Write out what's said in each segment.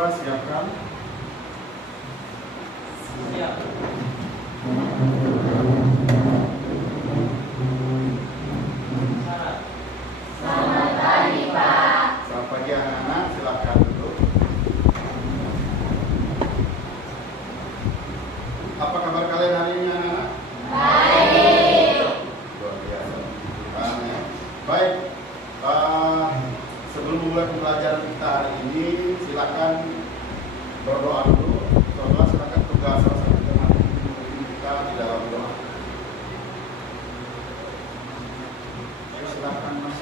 mahasiswa siapkan. Siap. Selamat pagi, Pak. Selamat pagi anak-anak, silakan duduk. Apa kabar kalian hari ini anak-anak? Baik. Luar biasa. Ya. Baik, sebelum mulai pembelajaran kita hari ini, silakan berdoa dulu. Coba silakan tugas salah satu teman kita di dalam doa. Ayo silakan Mas.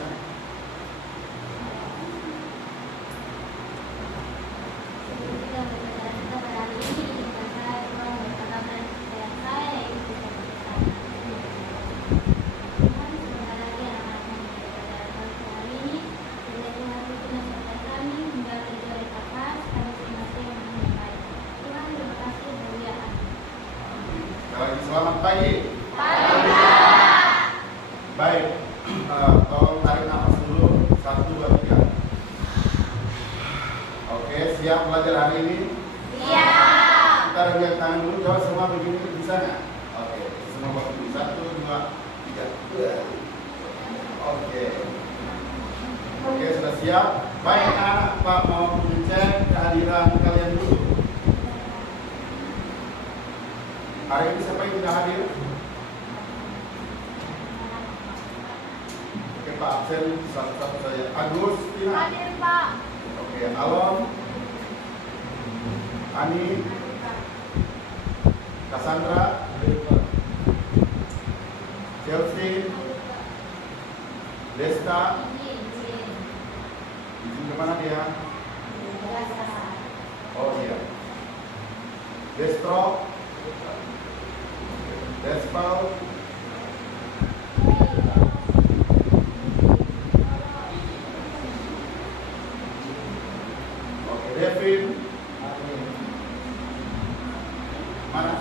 Selamat pagi. Pagi. Baik, tolong tarik nafas dulu. 1, 2, 3. Oke, siap belajar hari ini? Siap. Kita regang tangan dulu, coba semua begini, bisa nggak? Oke, semua begini. 1, 2, 3. Oke, sudah siap. Baik anak-anak, Pak mau mengecek kehadiran kalian dulu. Hari ini siapa yang tidak hadir? Oke, Pak absen satu-satu saja. Agustina. Hadir, Pak. Oke, Alom. Ani. Cassandra. Chelsea. Desta. Izin kemana dia? Oh iya. Destro. Despal. Oke, Devin. Mana?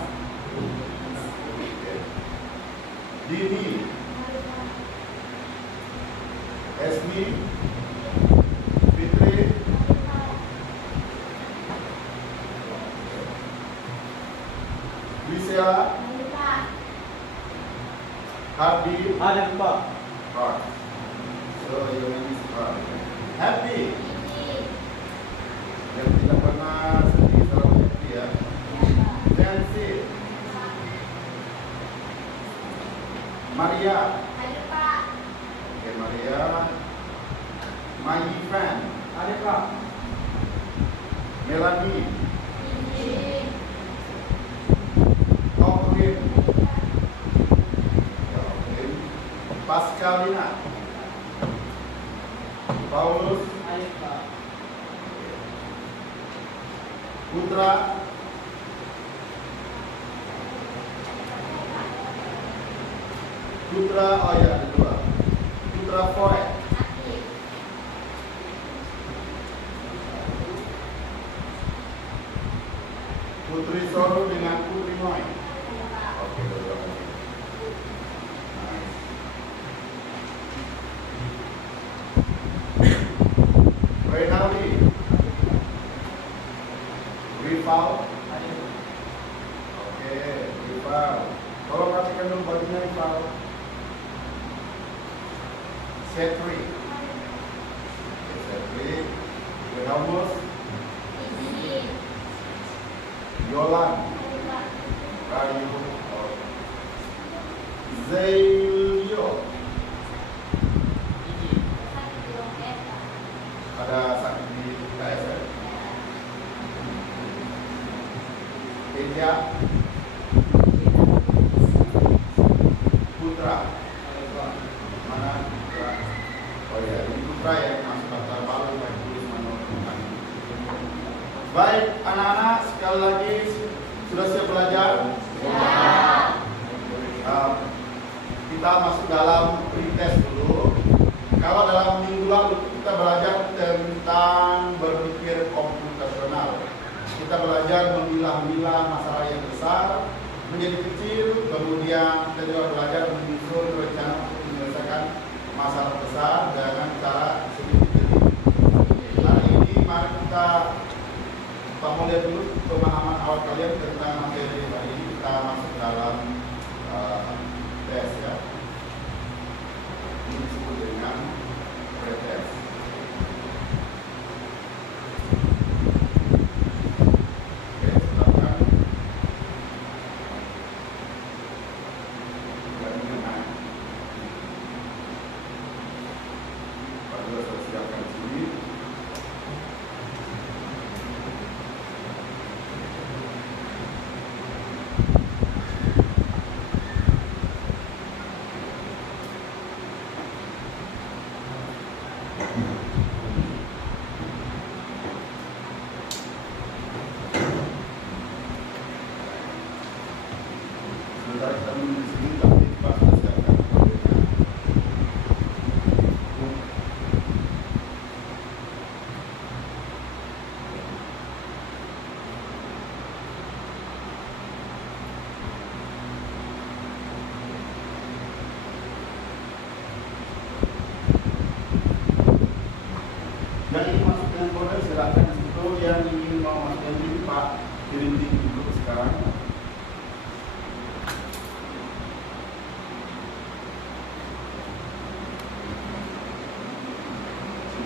Oke. Dini. Esmi. Fitri. Wisela. Hardy. Ada Pak. Heart. So your name is Heart. Happy. Yang tidak pernah sedih selalu happy ya. Nancy. Maria. Hadir, Pak. Oke, Maria. My friend. Ada Pak. Melanie. Izin. Oklin. Ya, Oklin. Pascalina. Paulus. Ada Pak. Putra. Putra, oh ya ada 2. Putra Foy. Hadir. Putri Soru dengan Putri Moy. Pak. Oke, dua. Renaldi. Rival. Ada. Oke, Rival. Tolong perhatikan dulu bajunya Rival. Setri. Setri. Ramos. Izin. Yolan. Hadir, Pak. Rayu. Zailio. Sakit di ruang kerja. Ada sakit di KSR. Eja. Putra. Mana Putra? Oh ya, ini Putra ya, masuk daftar baru yang tulis manual. Baik, anak-anak sekali lagi sudah siap belajar? Siap. Kita masuk dalam pretest dulu. Kalau dalam minggu lalu kita belajar tentang berpikir komputasional. Kita belajar memilah-milah masalah yang besar menjadi kecil, kemudian kita juga belajar menyusun rencana untuk menyelesaikan masalah besar dengan cara sedikit-sedikit. Hari ini mari kita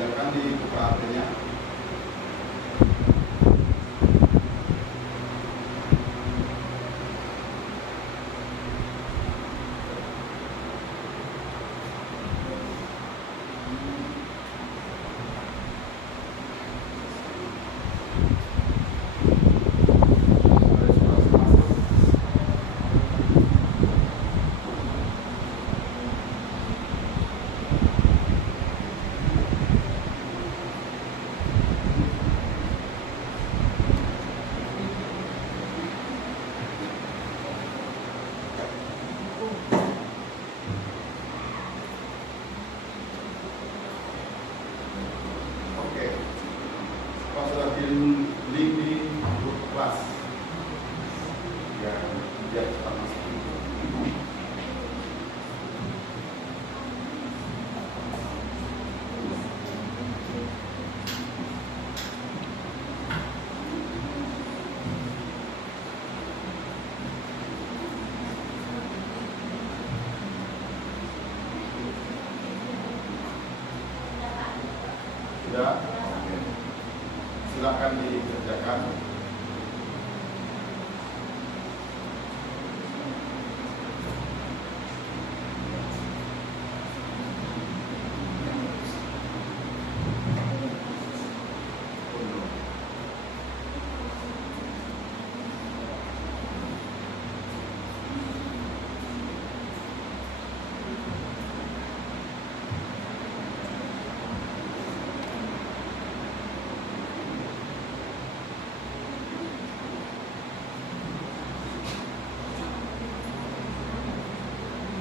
Silakan dibuka HP-nya. Oke, kalau sudah kirim link di grup kelas, ya biar cepat masuk. Sudah? Oke. Silakan dikerjakan.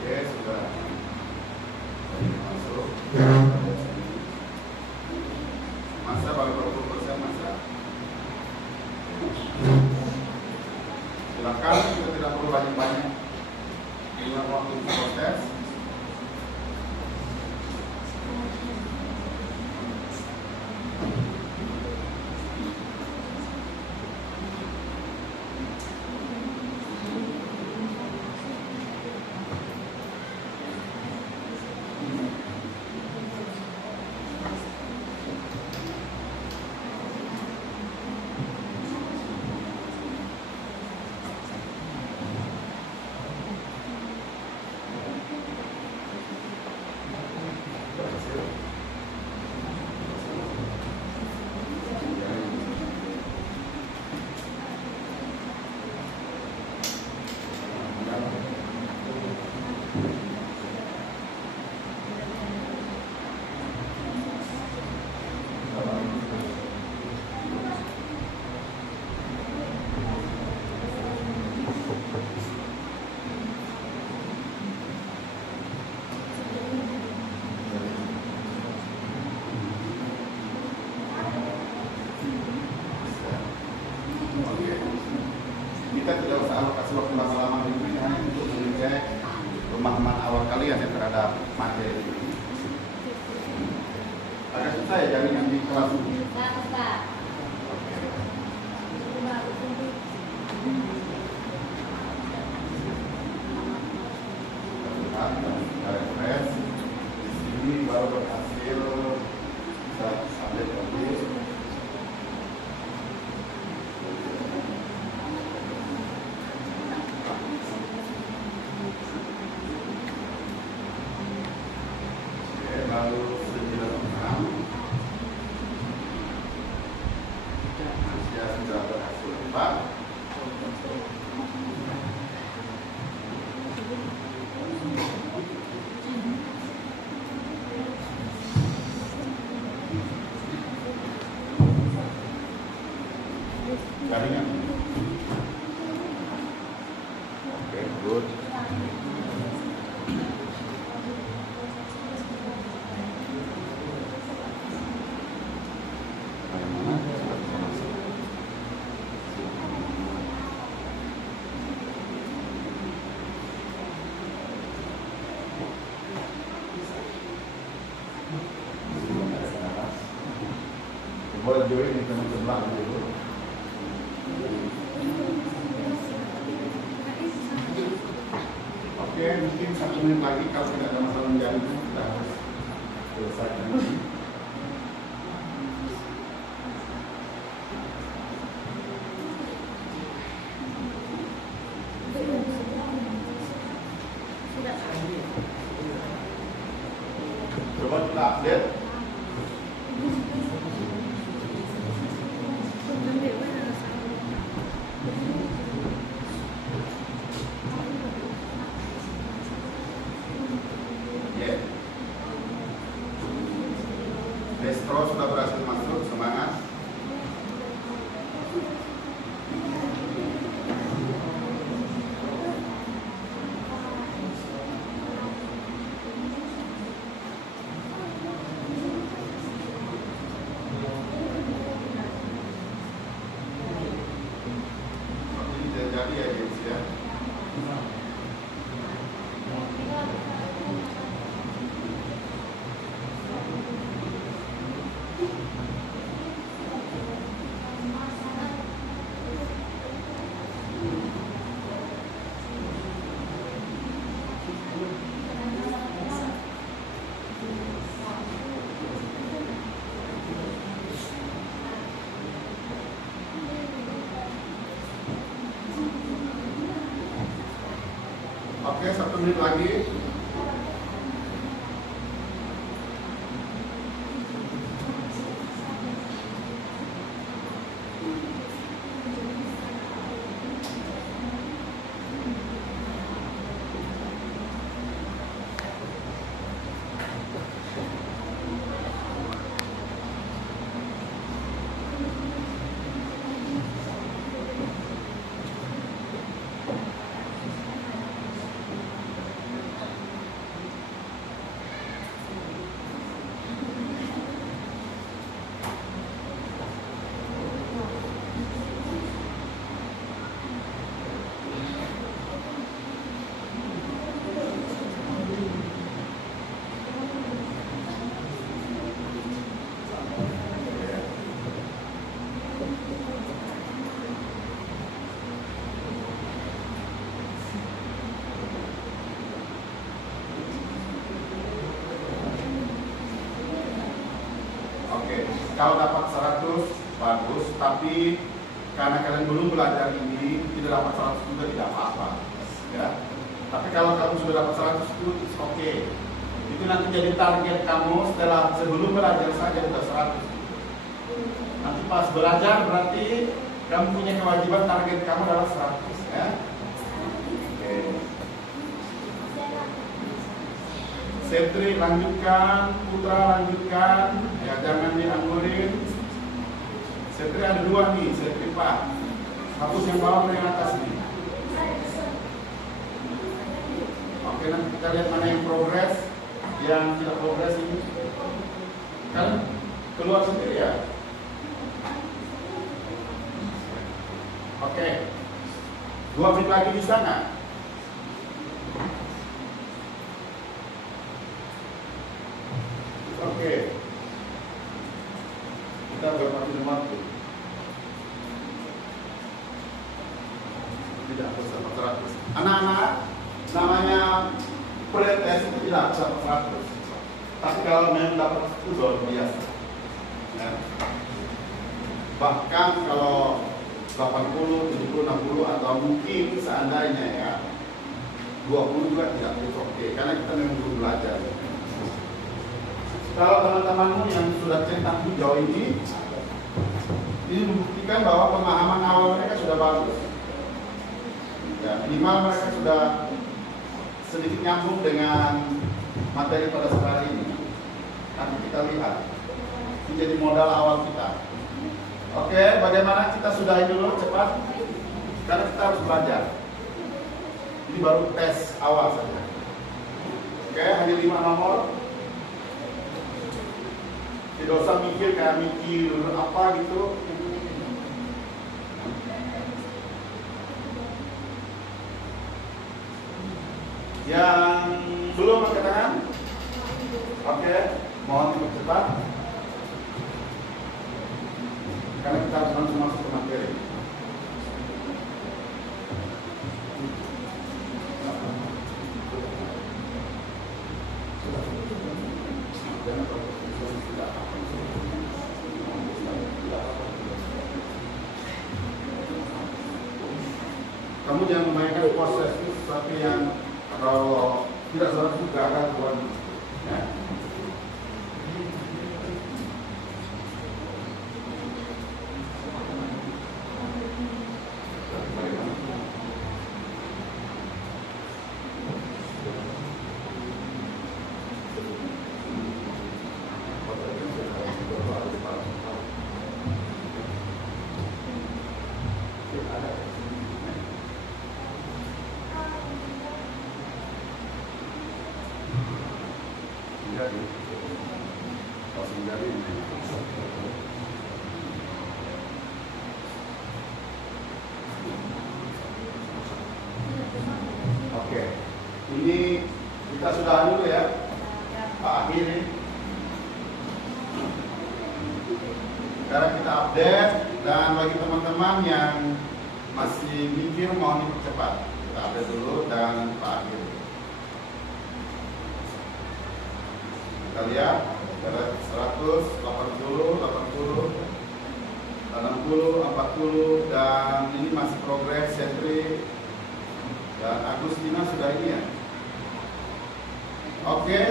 Oke, sudah masuk. Masa bagi berapa persen masa? Silakan, kita tidak perlu banyak-banyak. Ini waktu proses. Berhasil. Oke. Kita tidak usah alokasi waktu lama-lama dulu, ini hanya untuk mengecek pemahaman awal kalian ya terhadap materi. Agak susah ya jaringan di kelas ini. Susah. Oke. Lihat, refresh. Di sini baru berhasil bisa update lagi. Lalu 96 Asia sudah berhasil 4. Jaringan. Oke, good. Boleh join di teman sebelah dulu. Oke, mungkin 1 menit lagi kalau tidak ada masalah jaringan kita harus selesaikan. Coba kita update. Ya. Destro sudah berhasil masuk, semangat. Ini jadi ya guys ya. Oke, 1 menit lagi. Kalau dapat 100 bagus, tapi karena kalian belum belajar ini, tidak dapat 100 juga tidak apa-apa, ya. Tapi kalau kamu sudah dapat 100 itu oke. Itu nanti jadi target kamu setelah sebelum belajar saja sudah 100. Nanti pas belajar berarti kamu punya kewajiban target kamu adalah 100, ya. Oke. Setri lanjutkan, Putra lanjutkan, ya jangan dianggurin. Setri ada 2 nih, Setri Pak. Hapus yang bawah dan yang atas nih. Oke, nanti kita lihat mana yang progres, yang tidak progres ini. Kan keluar sendiri ya. Oke, 2 menit lagi bisa nggak? Oke, kita berpati waktu. Tidak harus dapat 100. Anak-anak, namanya pretest itu tidak harus dapat 100. Tapi kalau memang dapat itu luar biasa. Ya. Bahkan kalau 80, 70, 60 atau mungkin seandainya ya 20 juga tidak cukup. Oke, karena kita memang belum belajar. Kalau teman-temanmu yang sudah centang hijau ini membuktikan bahwa pemahaman awal mereka sudah bagus. Ya, minimal mereka sudah sedikit nyambung dengan materi pada hari ini. Nanti kita lihat. Ini jadi modal awal kita. Oke, bagaimana kita sudahi dulu cepat? Karena kita harus belajar. Ini baru tes awal saja. Oke, hanya 5 nomor. Tidak usah mikir kayak mikir apa gitu. Yang belum angkat tangan? Oke, mohon dipercepat. Karena kita harus langsung masuk ke materi. Kamu jangan membayangkan proses itu seperti yang kalau tidak salah juga akan buat. Ya. jadi. Langsung jadi. Oke, ini kita sudah dulu ya, Pak akhiri. Sekarang kita update, dan bagi teman-teman yang masih mikir mohon dipercepat, kita update dulu dan Pak akhiri. Kita lihat ada 100, 80, 80, 60, 40, dan ini masih progres sentri. Dan Agustina sudah ini ya. Oke,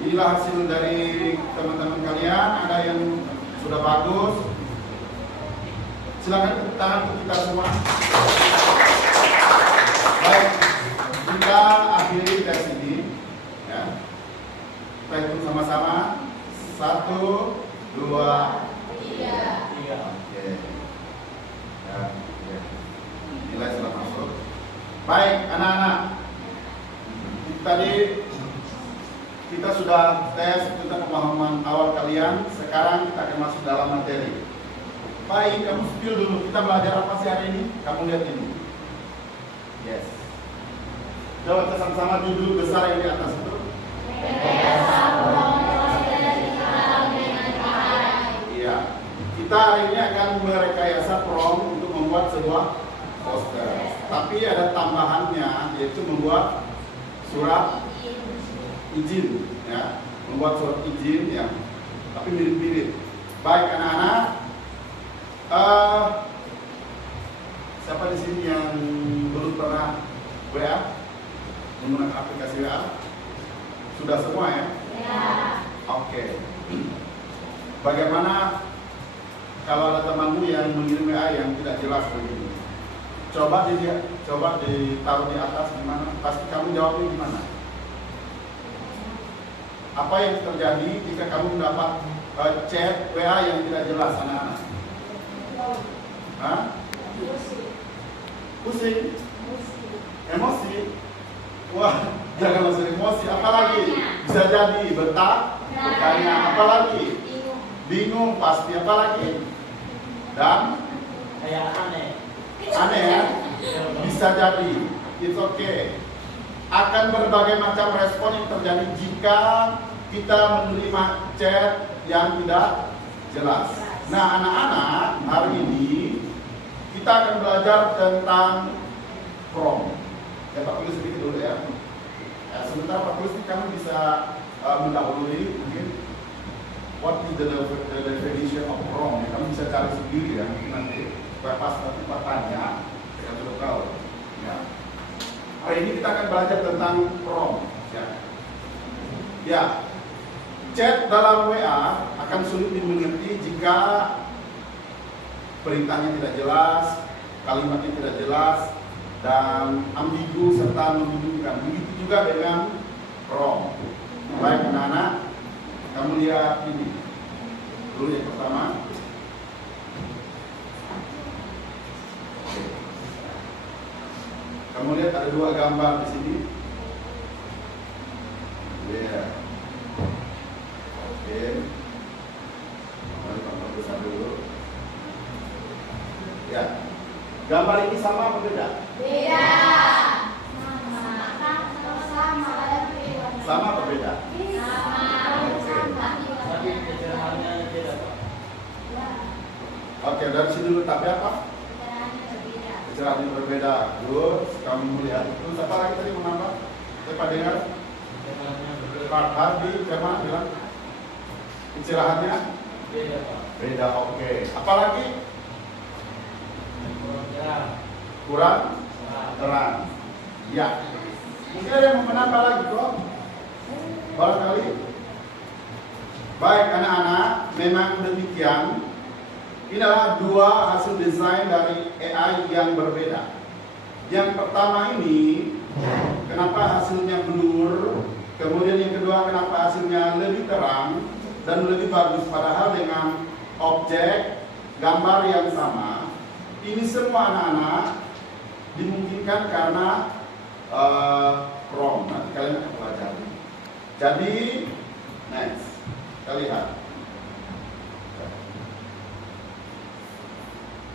inilah hasil dari teman-teman kalian. Ada yang sudah bagus. Silakan tepuk tangan untuk kita semua. Baik, kita akhiri tes ini. Ya. Kita hitung sama-sama. 1, 2, 3. Oke. Ya, oke. Nilai sudah masuk. Baik, anak-anak. Tadi kita sudah tes tentang pemahaman awal kalian. Sekarang kita akan masuk dalam materi. Baik, kamu spill dulu. Kita belajar apa sih hari ini? Kamu lihat ini. Yes. Coba kita sama-sama judul besar yang di atas itu. Iya. Kita hari ini akan merekayasa prom untuk membuat sebuah poster. Tapi ada tambahannya, yaitu membuat surat izin, ya, membuat surat izin, ya, tapi mirip-mirip. Baik anak-anak, siapa di sini yang belum pernah WA, menggunakan aplikasi WA? Sudah semua ya? Ya. Oke. Bagaimana kalau ada temanmu yang mengirim WA yang tidak jelas begini? Coba ditaruh di atas gimana? Pasti kamu jawabnya gimana? Apa yang terjadi jika kamu mendapat chat WA yang tidak jelas, anak-anak? Hah? Pusing? Emosi? Wah, jangan langsung emosi. Apalagi bisa jadi bertanya. Apalagi? Bingung pasti. Apalagi? Dan? Kayak aneh. Aneh ya? Bisa jadi. It's okay. Akan berbagai macam respon yang terjadi jika kita menerima chat yang tidak jelas. Nah, anak-anak, hari ini kita akan belajar tentang prom. Ya, Pak tulis sedikit dulu ya. Sebentar Pak tulis, kamu bisa mendahului mungkin what is the definition of prom. Ya, kamu bisa cari sendiri ya, mungkin nanti pas nanti Pak tanya, saya sudah tahu. Ya. Hari ini kita akan belajar tentang prom. Ya. Ya. Chat dalam WA akan sulit dimengerti jika perintahnya tidak jelas, kalimatnya tidak jelas, dan ambigu serta membingungkan. Begitu juga dengan prom. Baik anak-anak, kamu lihat ini. Dulu yang pertama. Kamu lihat ada dua gambar di sini. Ya. Oke. Mari gambar besar dulu. Ya. Gambar ini sama atau beda? Beda. Sama atau beda? Tapi pencerahannya beda, Pak. Oke, dari sini dulu tapi apa? Pencerahannya berbeda. Terus kamu lihat itu. Siapa lagi tadi menambah? Siapa dengar? Pencerahannya berbeda. Pak Hardi, siapa bilang? Pencerahannya Beda, Pak. beda. Oke. Apalagi Kurang cerah. kurang Cerah. terang. Ya. Mungkin ada yang mau menambah lagi kok. Barangkali. Baik anak-anak, memang demikian. Ini adalah dua hasil desain dari AI yang berbeda. Yang pertama ini, kenapa hasilnya blur? Kemudian yang kedua, kenapa hasilnya lebih terang dan lebih bagus, padahal dengan objek gambar yang sama. Ini semua anak-anak dimungkinkan karena prom. Nanti kalian akan pelajari. Jadi, next, kita lihat.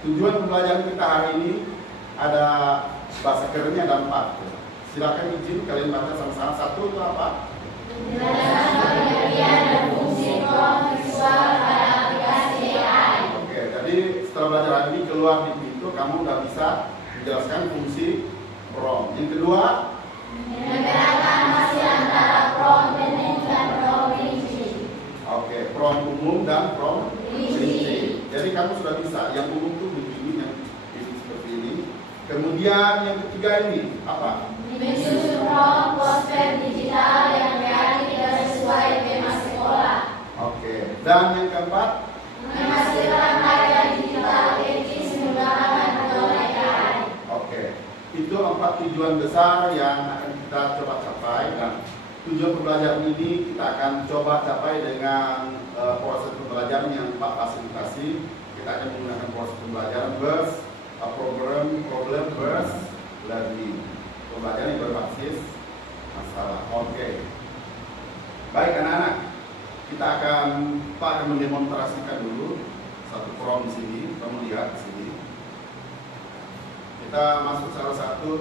Tujuan pembelajaran kita hari ini ada bahasa kerennya ada 4. Silakan izin kalian baca sama-sama. 1 itu apa? Penjelasan bagian dan fungsi prom visual pada aplikasi AI. Oke, jadi setelah belajar hari ini keluar di pintu kamu udah bisa menjelaskan fungsi prom. Yang kedua, Membedakan hasil antara prom pendek dan prom rinci. oke, prom umum dan prom Rinci. rinci. Jadi kamu sudah bisa. Yang umum tuh begini, yang ini seperti ini. Kemudian yang ketiga ini apa? Menyusun prom poster digital yang reality dan sesuai tema sekolah. Oke. Dan yang keempat, Menghasilkan karya digital etis menggunakan teknologi AI. oke. Itu 4 tujuan besar yang akan kita coba capai. Dan tujuan pembelajaran ini kita akan coba capai dengan proses pembelajaran yang Pak fasilitasi. Kita akan menggunakan proses pembelajaran problem based learning. Pembelajaran yang berbasis masalah. Oke. Baik anak-anak, Pak akan mendemonstrasikan dulu satu prom di sini. Kamu lihat di sini. Kita masuk salah satu.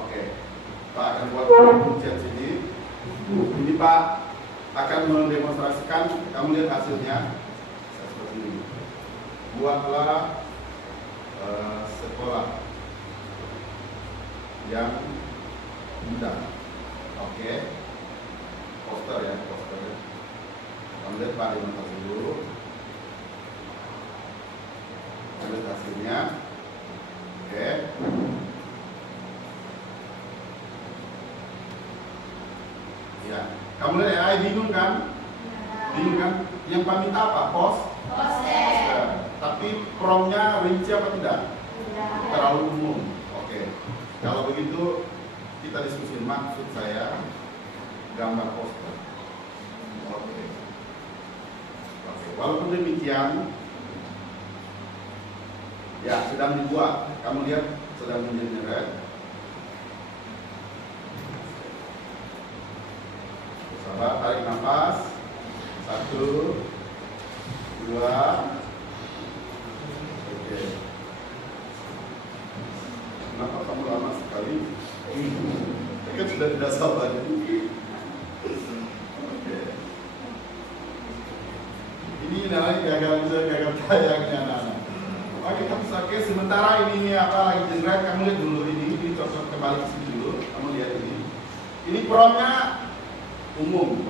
Oke. Pak akan buat kuncian sini. Ini Pak akan mendemonstrasikan. Kamu lihat hasilnya. Seperti ini. Buatlah sekolah yang mudah. Oke. Poster ya, poster. Kamu lihat Pak demonstrasi dulu. Kamu lihat hasilnya. Oke. Ya. Kamu lihat AI bingung kan? Bingung kan? Yang Pak minta apa? Poster. Tapi promnya rinci apa tidak? Tidak. Terlalu umum. Oke. Kalau begitu kita diskusi maksud saya gambar poster. Oke. Oke. Walaupun demikian, ya sedang dibuat. Kamu lihat sedang menyeret. Sabar, tarik nafas. 1, 2. Oke. Kenapa kamu lama sekali? Kan sudah tidak sabar. Oke. Ini namanya gagal tayang ya anak-anak. Oke, oke. Sementara ini apa lagi jengret? Kamu lihat dulu ini cocok kembali ke sini dulu. Kamu lihat ini. Ini promnya umum.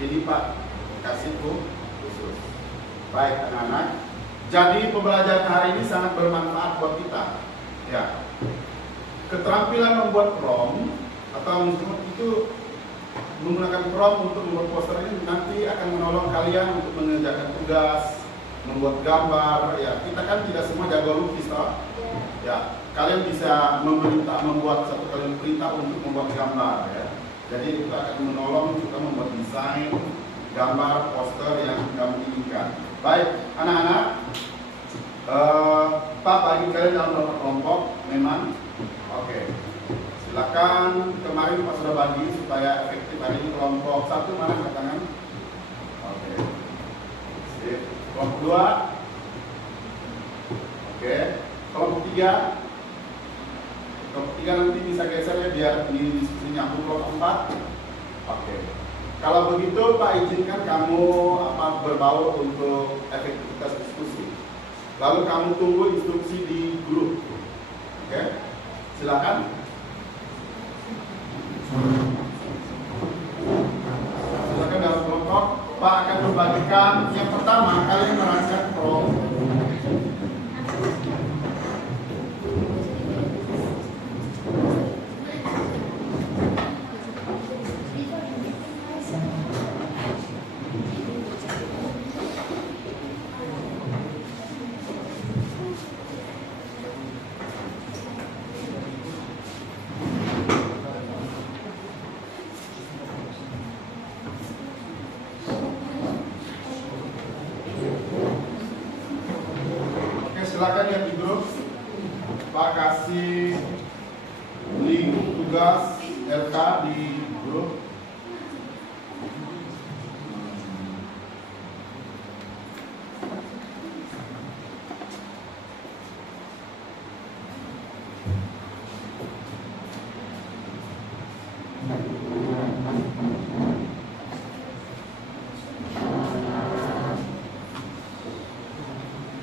Ini Pak kasih khusus. Baik anak-anak. Jadi pembelajaran hari ini sangat bermanfaat buat kita. Ya. Keterampilan membuat prom atau itu menggunakan prom untuk membuat poster ini nanti akan menolong kalian untuk mengerjakan tugas, membuat gambar. Ya, kita kan tidak semua jago lukis, toh. Ya, kalian bisa membuat satu kali perintah untuk membuat gambar. Ya. Jadi itu akan menolong kita membuat desain, gambar, poster yang kamu inginkan. Baik, anak-anak. Pak bagi kalian dalam beberapa kelompok memang. Oke. Silakan, kemarin Pak sudah bagi supaya efektif. Hari ini kelompok 1 mana angkat tangan? Oke. Sip. Kelompok 2. Oke. Kelompok 3. Kelompok 3 nanti bisa geser ya biar ini diskusi nyambung. Kelompok 4. Oke. Kalau begitu Pak izinkan kamu berbaur untuk efektivitas diskusi. Lalu kamu tunggu instruksi di grup. Oke? Silakan. Silakan dalam kelompok. Pak akan membagikan yang pertama kalian merancang prom. silakan lihat di grup. Pak kasih link tugas LK di grup.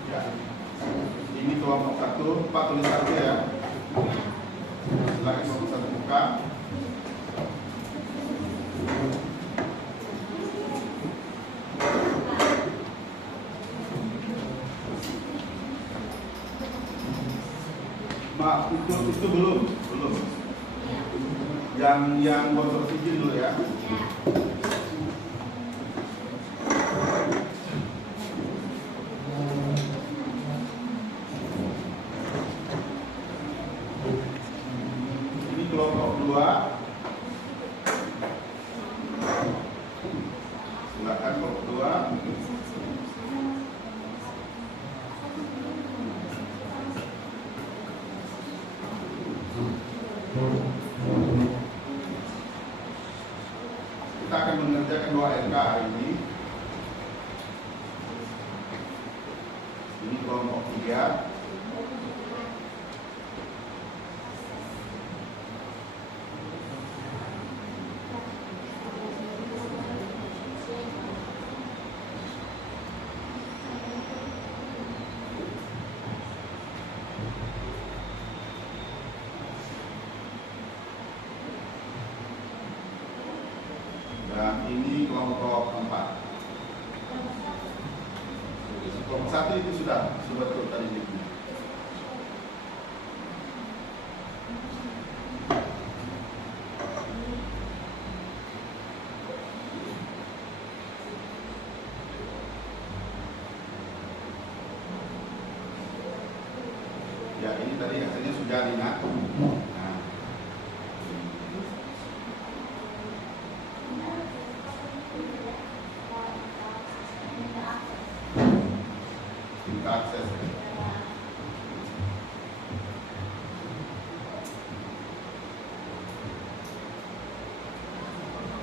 Ya. Ini kelompok 1, Pak tulis saja ya. Silakan kelompok 1 buka. Mbak, itu belum. Yang botol oksigen dulu ya. Ini kelompok 2. Silakan kelompok 2. Kita akan mengerjakan 2 LK hari ini. Ini kelompok 3. Dan ini kelompok 4. Kelompok 1 itu sudah betul tadi ini. Ya, ini tadi hasilnya sudah dinak. Nah. Kita akses.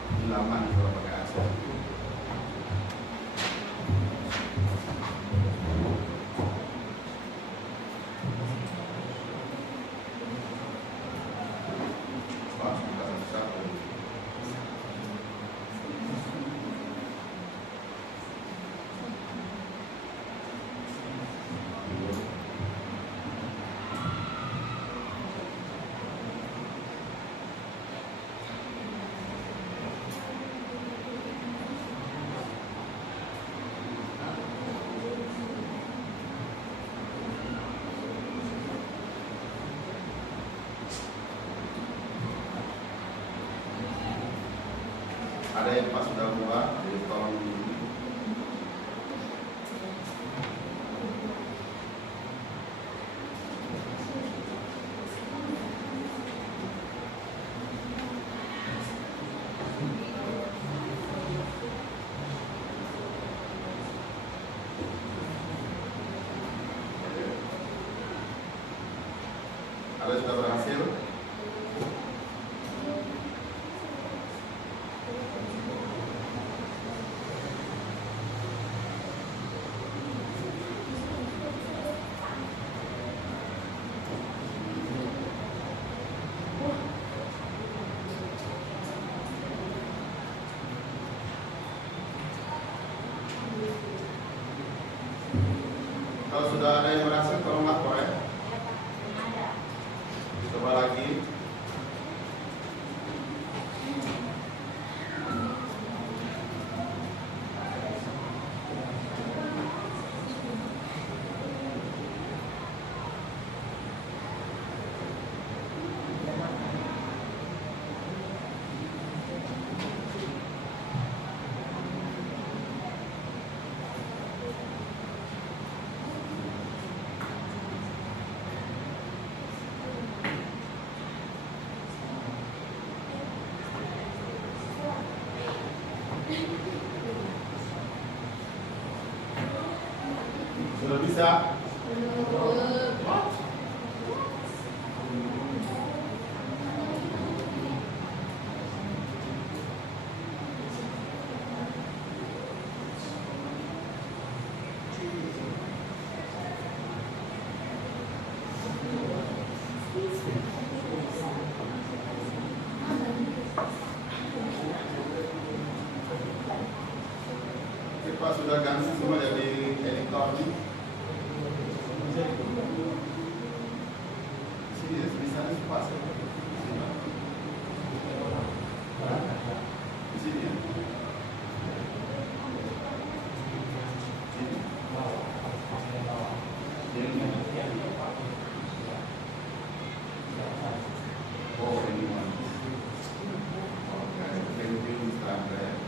Ini lama nih kalau pakai akses. Wah, kita satu-satu. Ada yang pas sudah buat, jadi tolong ini. Ada sudah berhasil? Kalau sudah ada yang berhasil, tolong lapor ya. Coba lagi. Sudah bisa? Bapak sudah ganti semua jadi editor nih. Sini bisa pas. Sini ya. Oh, ini one. Okay, thank you, Mr. Andre.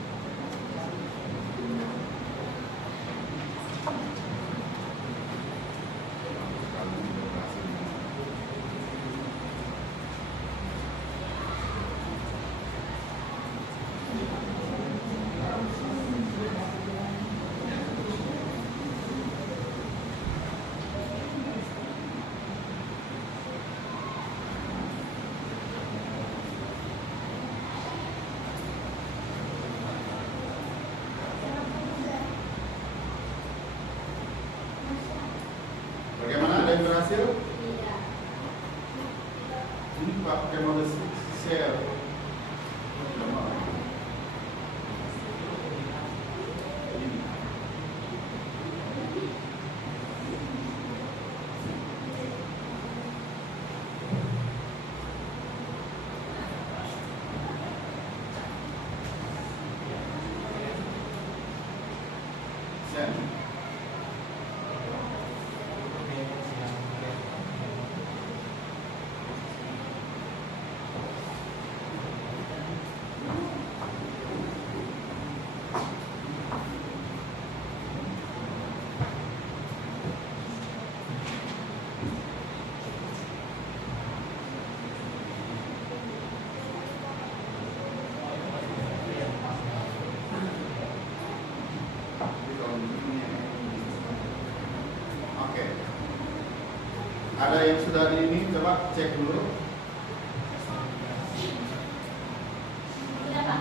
Bagaimana, ada yang berhasil? Ini pakai mode share. Send. Oke. Ada yang sudah di ini, coba cek dulu. Silakan.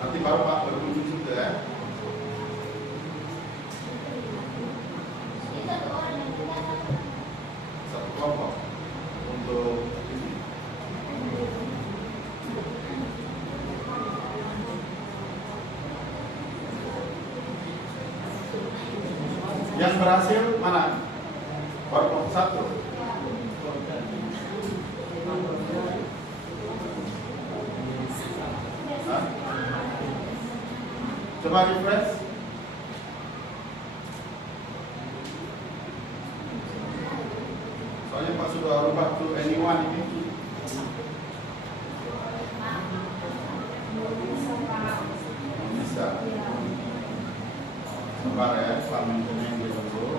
Nanti baru Pak berkunjung juga ya. Satu kelompok untuk ini. Yang berhasil mana? Kelompok satu. Hah? Coba refresh. Soalnya Pak sudah rubah to anyone ini. Bisa. Sabar ya, selama ini dulu.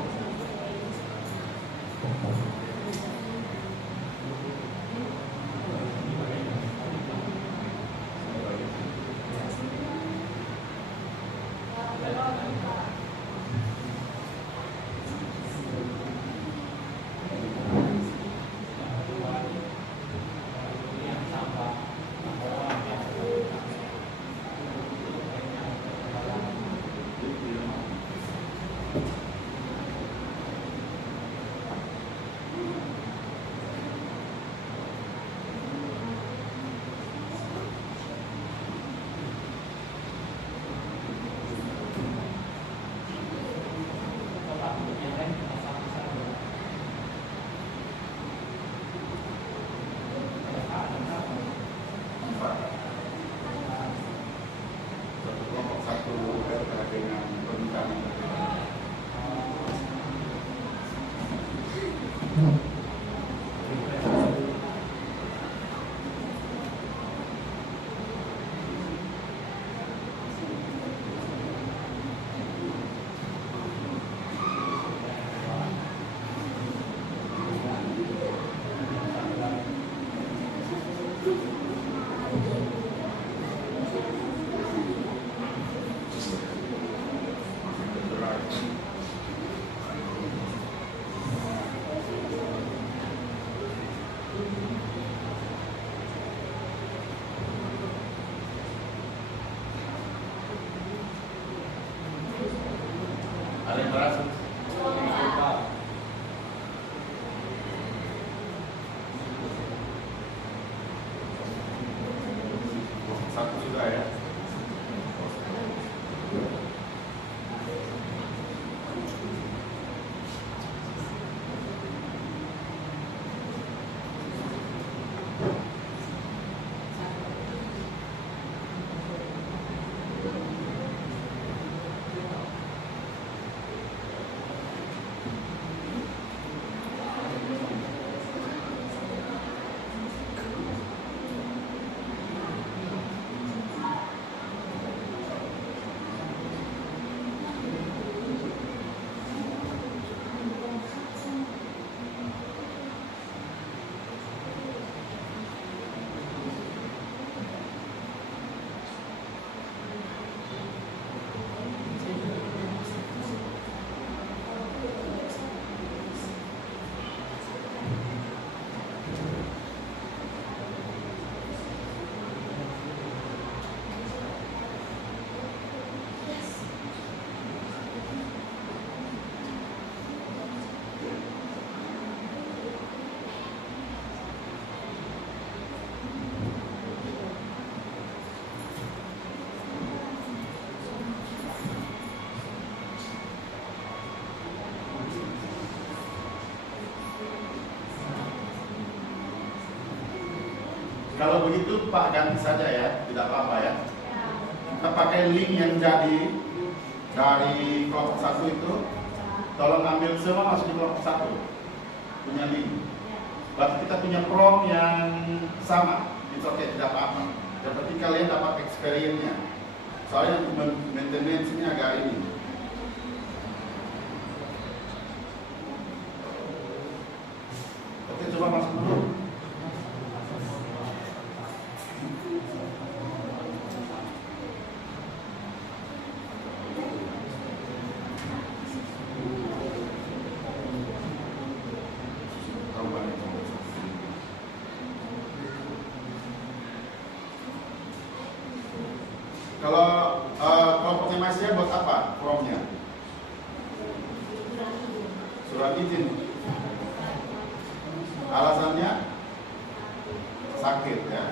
Ada yang berhasil? Kalau begitu Pak ganti saja ya, tidak apa-apa ya. Kita pakai link yang jadi dari kelompok 1 itu. Tolong ambil semua masuk di kelompok 1 punya link. Berarti kita punya prom yang sama. Itu oke, tidak apa-apa. Yang penting kalian dapat experience-nya. Soalnya maintenance ini agak ini. Oke, coba masuk dulu. Kalau kelompoknya masih buat apa promnya? Surat izin. Alasannya sakit ya.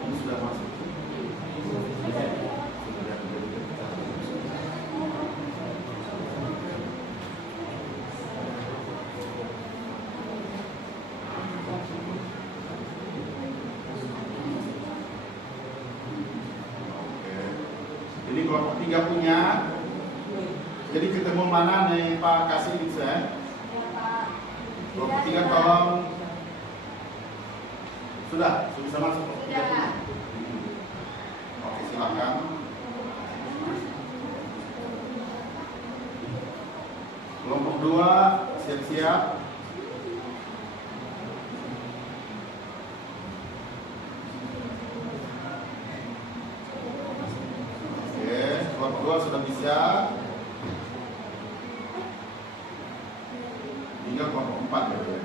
Ini sudah masuk. Jadi kelompok 3 punya. Jadi ketemu mana nih Pak kasih saya? Kelompok 3 tolong. Sudah bisa masuk kelompok 3. Oke, silakan. Kelompok 2 siap-siap. Kelompok 2 sudah bisa. Tinggal kelompok 4 ya.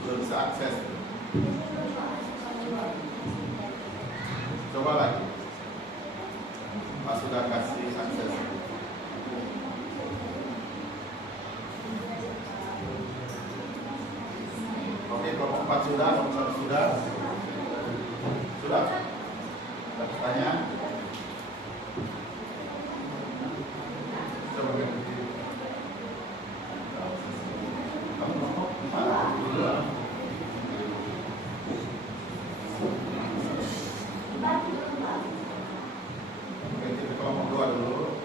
Sudah bisa akses. Coba lagi. Pak sudah kasih akses. Oke, kelompok 4 sudah, kelompok 1 sudah. Sudah. Ada pertanyaan? Coba lihat. Kamu kelompok 4? Sudah. Oke, kita kelompok 2 dulu.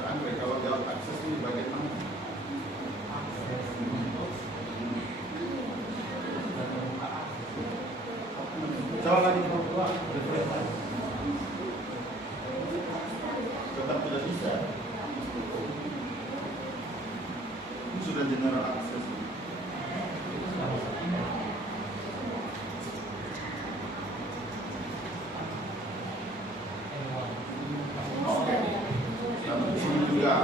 Andre, kalau jawab akses ini bagaimana? Coba lagi kelompok 2. Tetap tidak bisa. Ini sudah general akses. Oke. Dan di sini juga.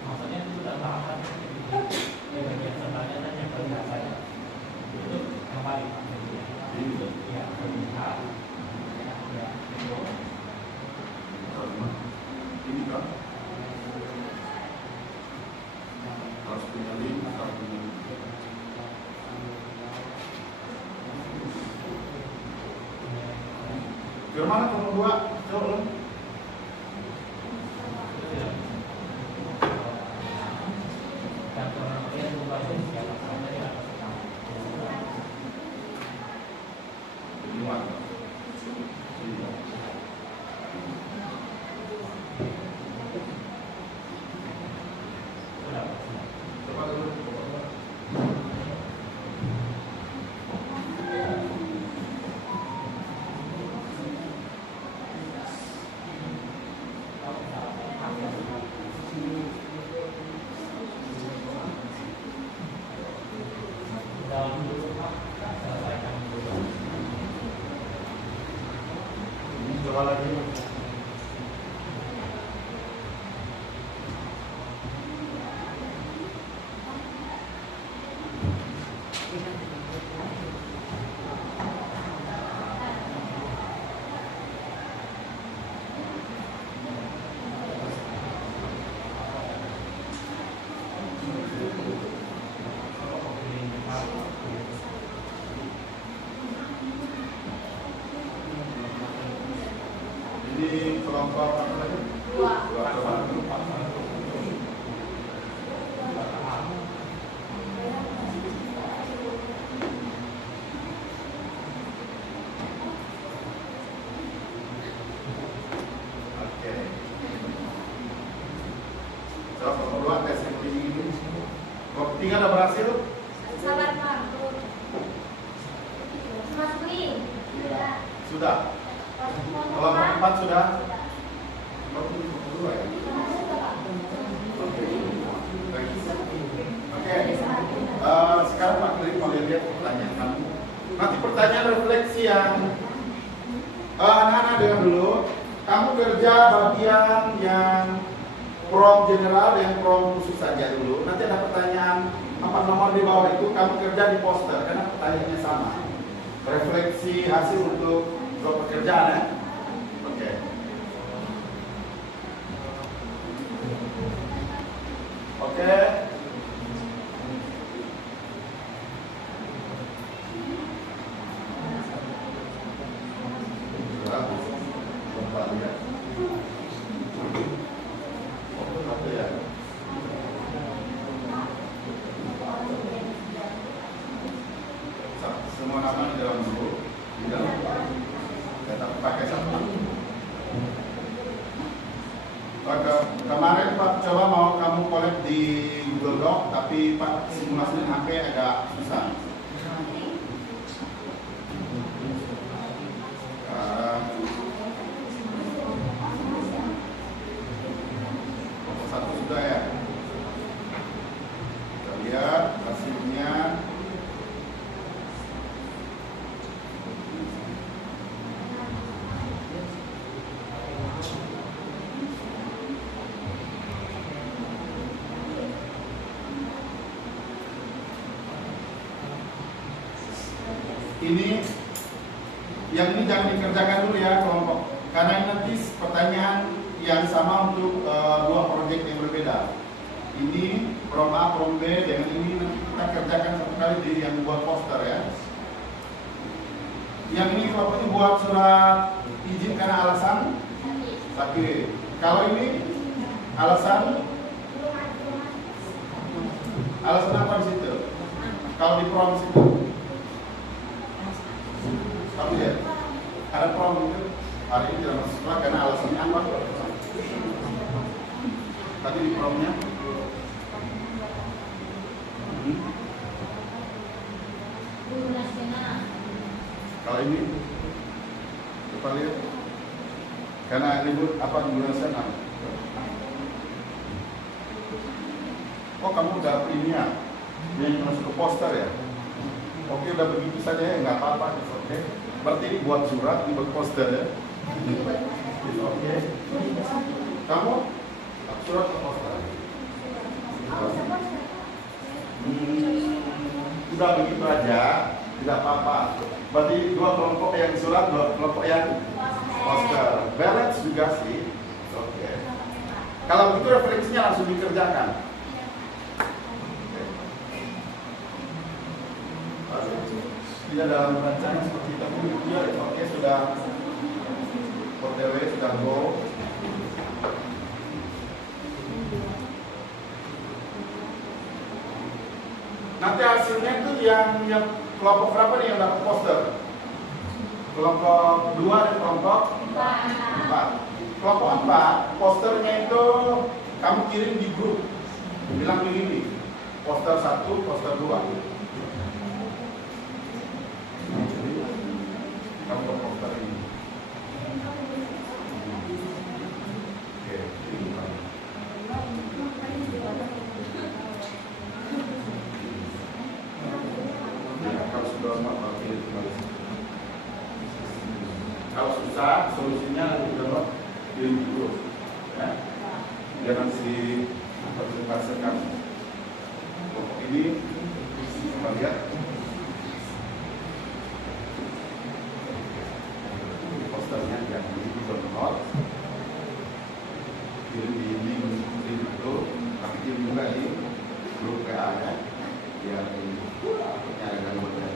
Maksudnya itu sudah tahapan yang bagian setelahnya dan yang paling dasar itu yang paling ya berlihat ya Ini kan harus punya link, harus punya link. Gimana kelompok 2? Coba. kelompok apa lagi? Dua. Dua kelompok. Oke. Coba kelompok dua tes yang ini. Kelompok tiga udah berhasil? Sabar, Pak. Mas Wing. Sudah. Kelompok empat sudah. Kelompok dua ya. Oke. Baik. Oke. Sekarang Pak Kri mau lihat pertanyaan kamu. Nanti pertanyaan refleksi yang anak-anak dengar dulu. Kamu kerja bagian yang prom general dan prom khusus saja dulu. Nanti ada pertanyaan 4 nomor di bawah itu kamu kerja di poster karena pertanyaannya sama. Refleksi hasil untuk pekerjaan ya. Oke. Oke. Coba lihat. Satu ya. Semua nama di dalam dulu. Di dalam. Tetap pakai satu. Kemarin Pak coba mau kamu collect di Google Doc, tapi Pak simulasi HP agak susah. Satu sudah ya. Kita lihat hasilnya. Ini yang ini jangan dikerjakan dulu ya kelompok, karena ini nanti pertanyaan yang sama untuk dua proyek yang berbeda. Ini prom A, prom B, dengan ini nanti kita kerjakan satu kali di yang buat poster ya. Yang ini kelompok ini buat surat izin karena alasan sakit. Kalau ini alasan apa di situ? Kalau di prom situ. Kamu lihat, ada prom itu hari ini tidak masuk sekolah karena alasannya apa? Tadi di promnya Guru nasional. kalau ini coba lihat karena ribut apa guru nasional. Oh kamu udah ini ya, ini masuk ke poster ya. Oke udah begitu saja ya, nggak apa-apa. Oke, berarti ini buat surat, ini buat poster ya. Oke. Kamu surat ke poster. Udah begitu aja, tidak apa-apa. Berarti dua kelompok yang surat, dua kelompok yang poster. Balance juga sih. Oke. Kalau begitu referensinya langsung dikerjakan. Tidak dalam rancangan seperti itu, dia oke sudah OTW sudah go. Nanti hasilnya itu yang kelompok berapa nih yang dapat poster? Kelompok 2 dan kelompok 4. Kelompok 4 posternya itu kamu kirim di grup, bilang begini, poster 1, poster 2. Kamu ke poster ini. Oke, ini. Ya, kalau sudah mau pilih kembali. Kalau susah, solusinya nanti download kirim dulu. Ya, jangan si presentasikan. Ini kita lihat. Posternya yang di download, kirim di link itu, tapi kirim juga di grup PA ya, biar ada model.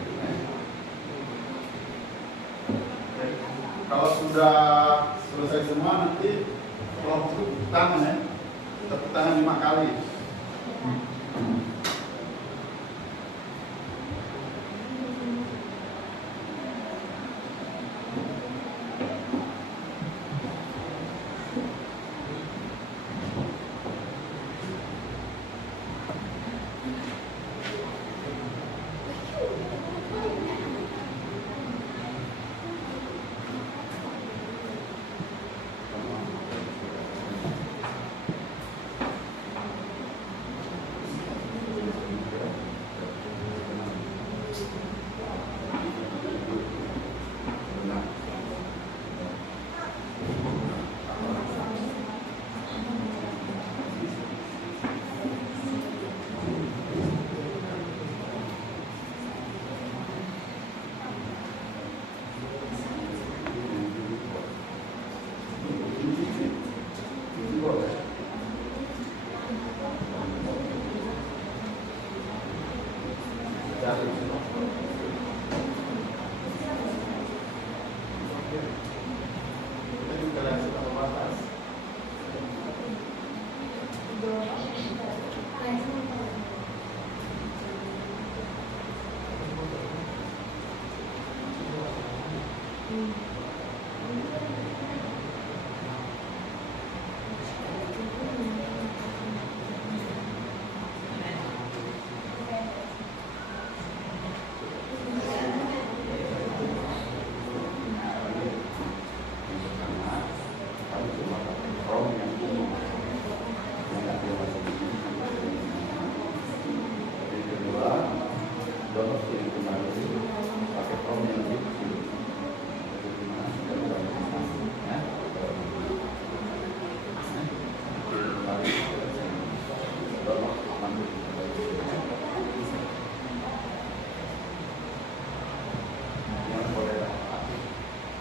Kalau sudah selesai semua nanti kelompok itu tepuk tangan ya. Tepuk tangan 5 kali.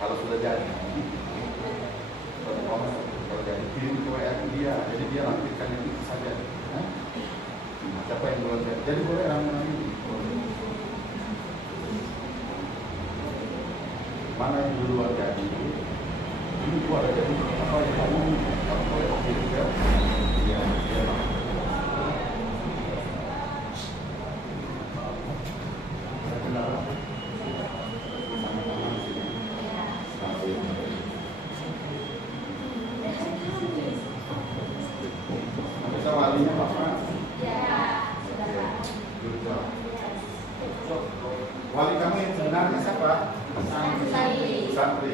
Kalau sudah jadi, kalau jadi kirim ke WA dia, jadi dia lampirkan yang itu saja. Siapa yang belum jadi boleh ramai ini. Mana yang duluan jadi? Ini gua ada jadi apa yang kamu kalau boleh oke juga. Iya, iya. Walinya Pak Frans? Ya, wali kamu yang sebenarnya siapa? Santri.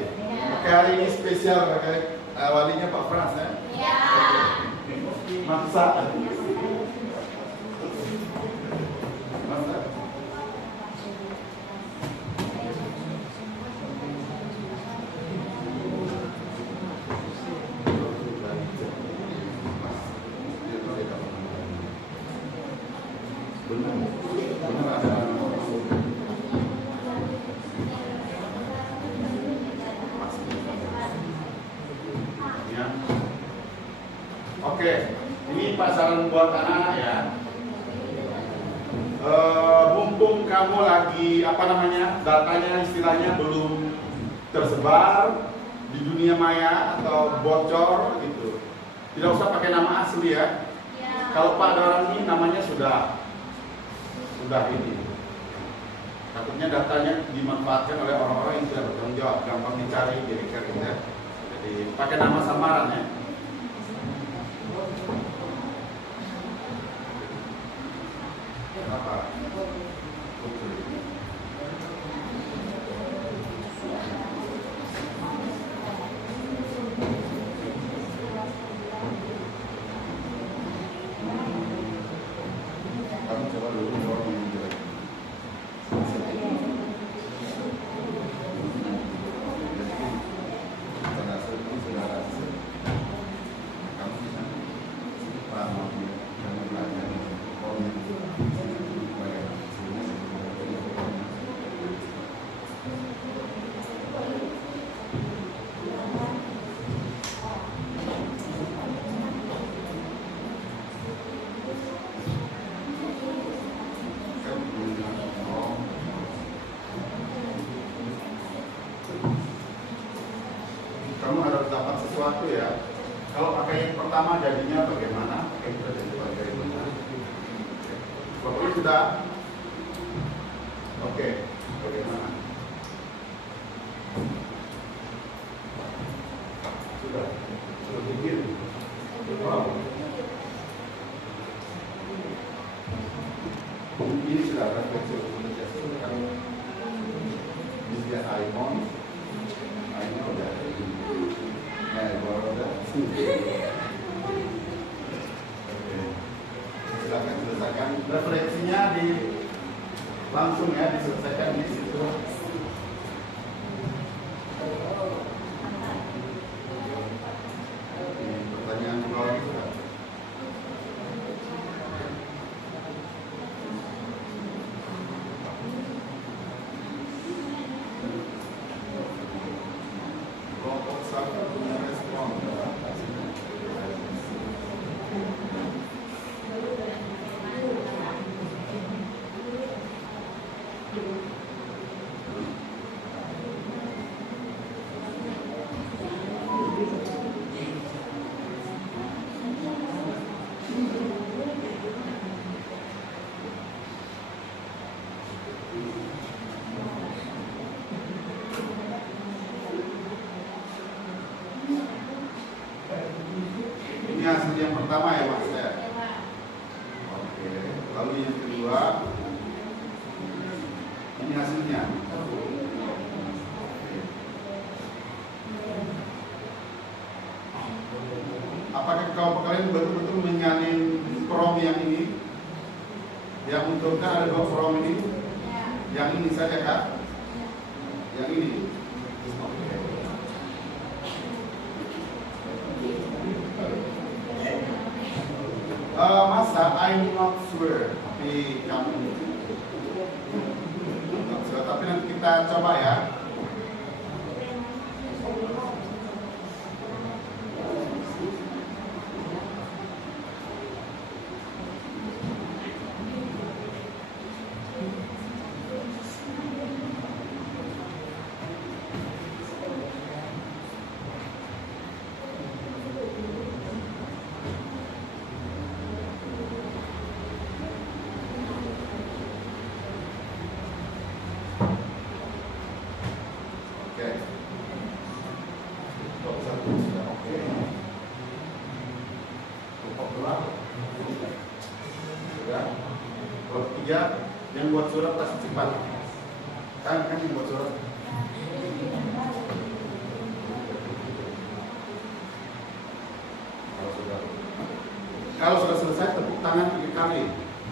Oke, hari ini spesial pakai walinya Pak Frans ya? Ya. Maksa. Maksa. Benar ada ya. Oke, ini pasaran buat anak-anak ya. Mumpung kamu lagi apa namanya datanya istilahnya belum tersebar di dunia maya atau bocor gitu, tidak usah pakai nama asli ya. Kalau Pak ada orang ini namanya sudah ini. Takutnya datanya dimanfaatkan oleh orang-orang yang tidak bertanggung jawab, gampang dicari jadi ya. Jadi pakai nama samaran ya. Apa? Kamu coba dulu orang yang jelek. Kamu bisa paham, kamu belajar. pertama jadinya bagaimana? Oke, kita jadi bagaimana? Bapak Ibu sudah? Oke, bagaimana? Sudah bikin. Wow. Ini sudah refleksi kan? Ini dia iPhone. I know that. Silakan selesaikan refleksinya langsung ya, diselesaikan di situ. Pertanyaan kedua lagi sudah. Kelompok satu punya respon. Ini hasil yang pertama ya Mas ya. Oke, lalu yang kedua ini hasilnya. Apakah kelompok kalian betul-betul menyalin prom yang ini? Yang untuknya ada 2 prom ini? Yang ini saja Kak? Yang ini? Masa I'm not sure, tapi kamu not sure, tapi nanti kita coba ya. Yang buat surat pasti cepat. Kan yang buat surat. Kalau sudah selesai tepuk tangan 3 kali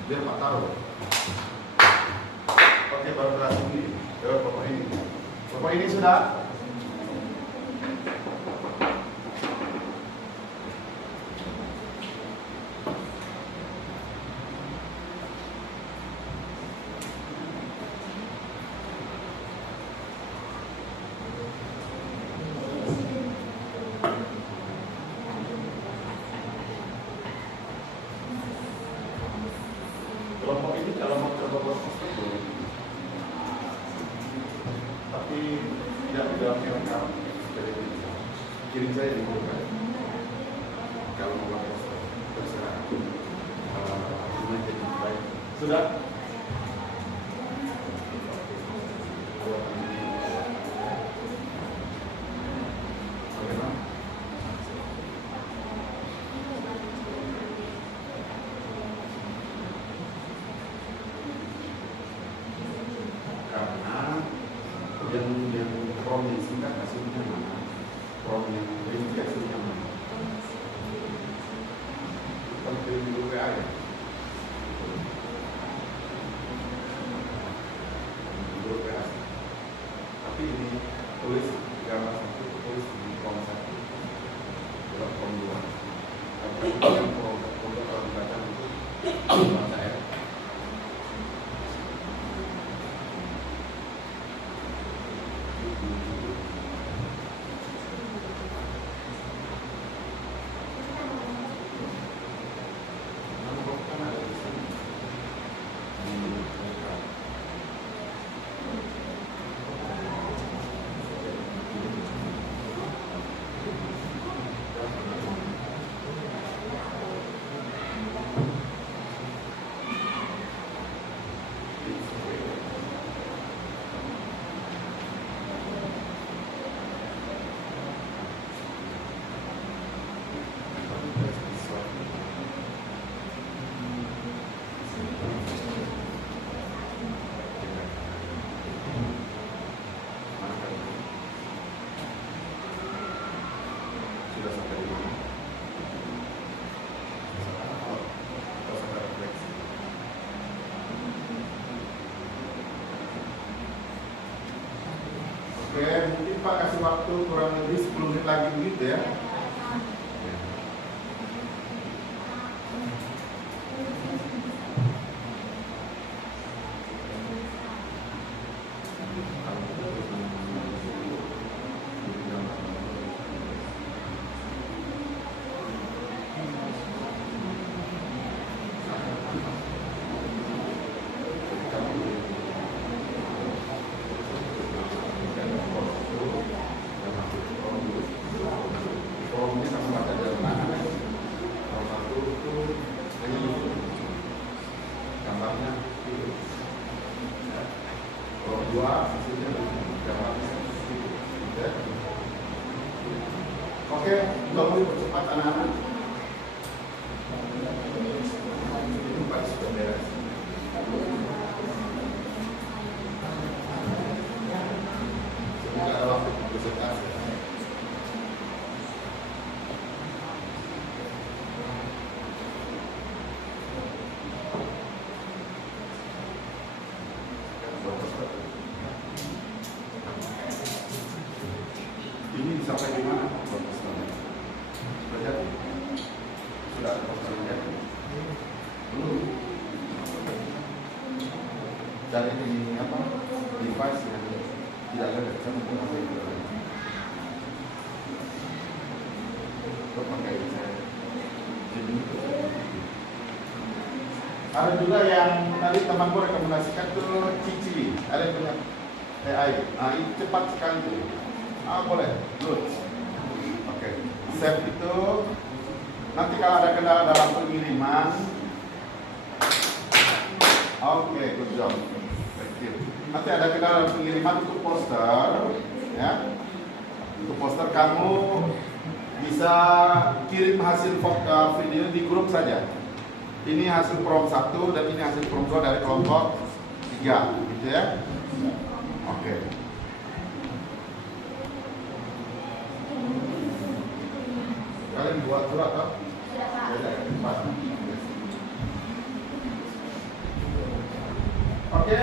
biar Pak taruh. Oke, baru berhasil ini. Lewat Bapak ini. Bapak ini sudah. Kelompok ini kalau mau coba buat sistem boleh, tapi tidak di dalam lengkap. Jadi kirim saya di bukan. Kalau mau pakai terserah. Jadi baik. Sudah. Yang prom yang singkat hasilnya mana, prom yang rinci hasilnya mana. Kita kirim dulu WA ya. Dulu WA. Tapi ini tulis gambar 1, tulis di prom 1, dalam prom 2. Tapi yang prom 1 kalau dibaca itu bahasa ya. waktu kurang lebih 10 menit lagi begitu ya. Oke, tolong dipercepat anak-anak. Itu Pak sudah beres. Semoga ada waktu presentasi. Ini sampai di mana? Sudah ada posternya? Belum. Dari ini apa? Device yang tidak ada kan mungkin apa yang ada. Pakai saya. Jadi ada juga yang tadi temanku rekomendasikan tuh Cici. Ada yang punya AI. Nah, ini cepat sekali tuh. Boleh, good. Oke, save itu nanti kalau ada kendala dalam pengiriman. Oke, good job. Thank you. Nanti ada kendala dalam pengiriman untuk poster, ya. Untuk poster kamu bisa kirim hasil foto video di grup saja. Ini hasil prom 1 dan ini hasil prom 2 dari kelompok 3, gitu ya. Oke. Kalian buat surat atau? Oke.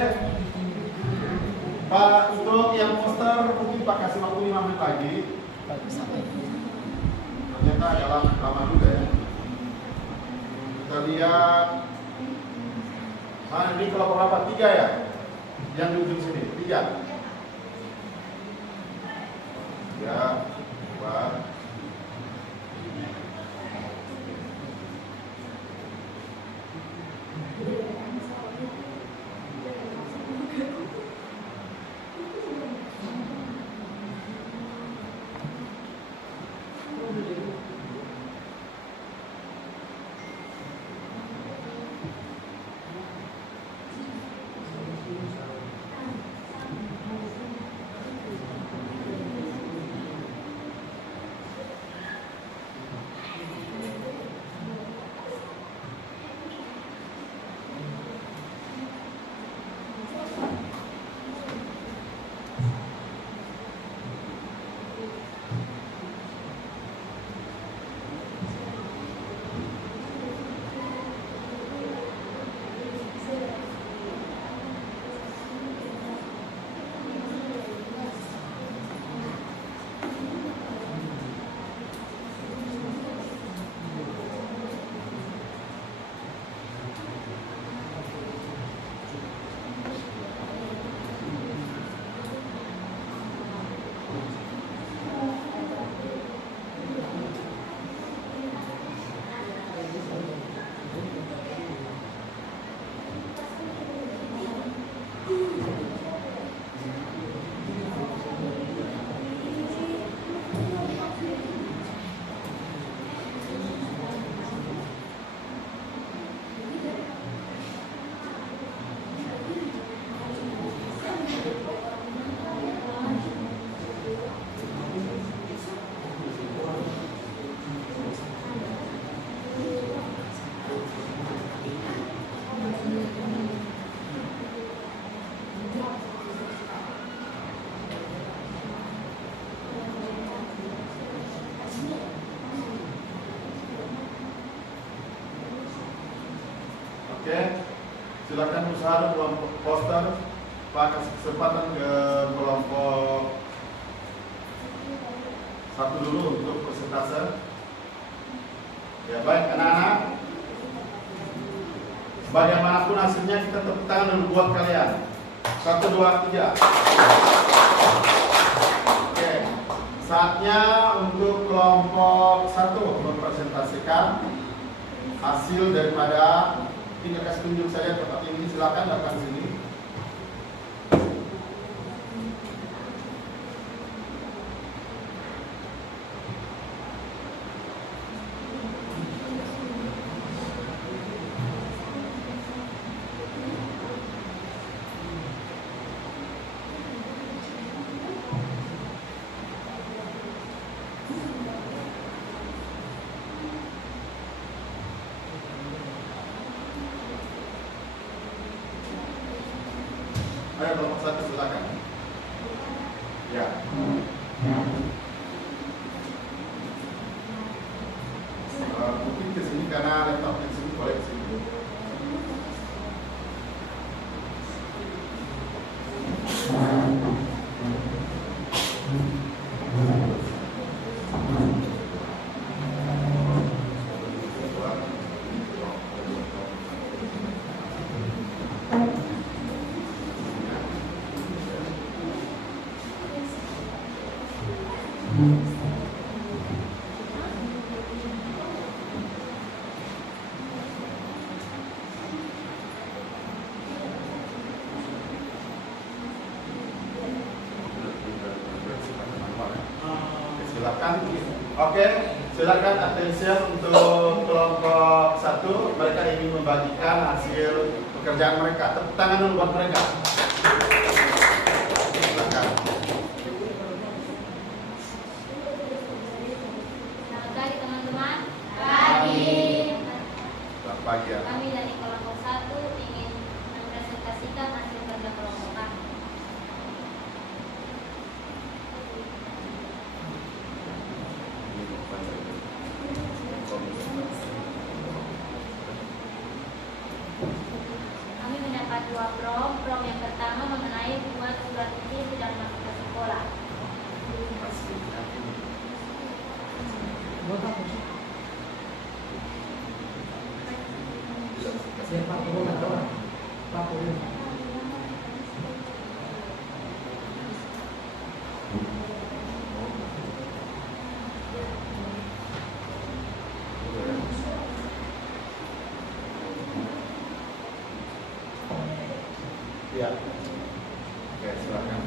Pak, untuk yang poster mungkin Pak kasih waktu 5 menit lagi. Ternyata agak lama juga ya. Kita lihat. Ini kelompok berapa? 3 ya? Yang di ujung sini, 3. Ya, 4. Oke, silakan usaha kelompok poster. Pak kasih kesempatan ke kelompok Satu dulu untuk persentase. Ya baik anak-anak. Bagaimanapun hasilnya kita tepuk tangan dulu buat kalian. 1, 2, 3. Oke. Saatnya untuk kelompok 1 mempresentasikan hasil daripada, tinggal kasih tunjuk saja tempat ini, silakan datang sini. Ayo kelompok 1 silakan. Ya. Mungkin ke sini karena laptopnya di sini, boleh ke sini. Silakan. Oke, silakan attention untuk kelompok 1. Mereka ingin membagikan hasil pekerjaan mereka. Tepuk tangan dulu buat mereka. Silakan. Selamat pagi teman-teman. Pagi. Selamat pagi ya. Kami dari kelompok 1 ingin mempresentasikan hasil kerja kelompok kami. Kami mendapat 2 prom. Prom yang pertama mengenai buat surat izin tidak masuk ke sekolah. Ya. Oke, silakan.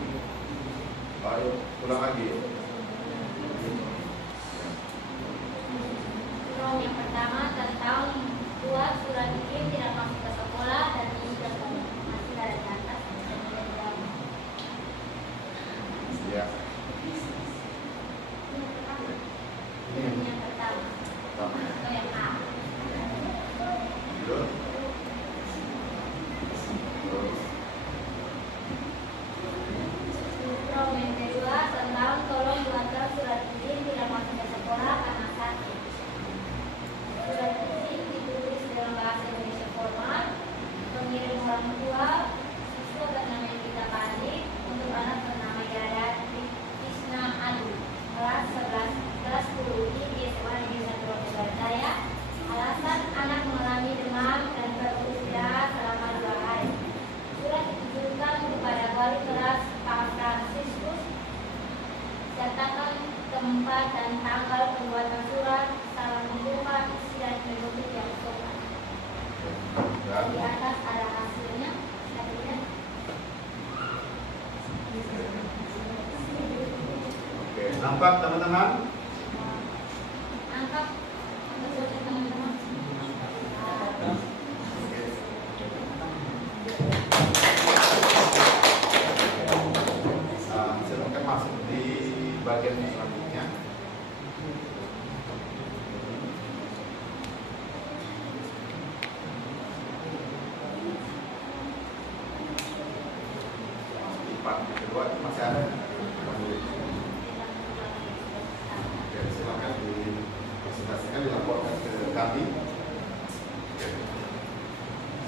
Ayo, ulang lagi. Prom yang pertama tentang buat surat izin tidak masuk ke sekolah dan ini sudah masih ada di atas dan ada di bawah. Ya. Ini yang pertama. Atau yang A. Terus. Prom yang kedua tentang tolong buatkan surat izin tidak masuk ke sekolah karena sakit. Surat izin ditulis dalam bahasa Indonesia formal, pengirim orang tua, siswa bernama Kita Panik, untuk anak bernama Yara Krishna Adu, kelas 11, kelas 10 di SMA Negeri 1 Surabaya. Alasan anak mengalami demam dan perlu istirahat selama 2 hari. Surat ditujukan kepada wali kelas Pak Fransiskus. Sertakan tempat dan tanggal pembuatan surat, salam membuka, isi dan penutup yang sopan. Di atas ada hasilnya. Oke, nampak teman-teman? Angkat bentuknya teman-teman. Silakan masuk di bagian selanjutnya. Di part kedua itu masih ada. Oke, silakan dipresentasikan, dilaporkan ke kami. Oke.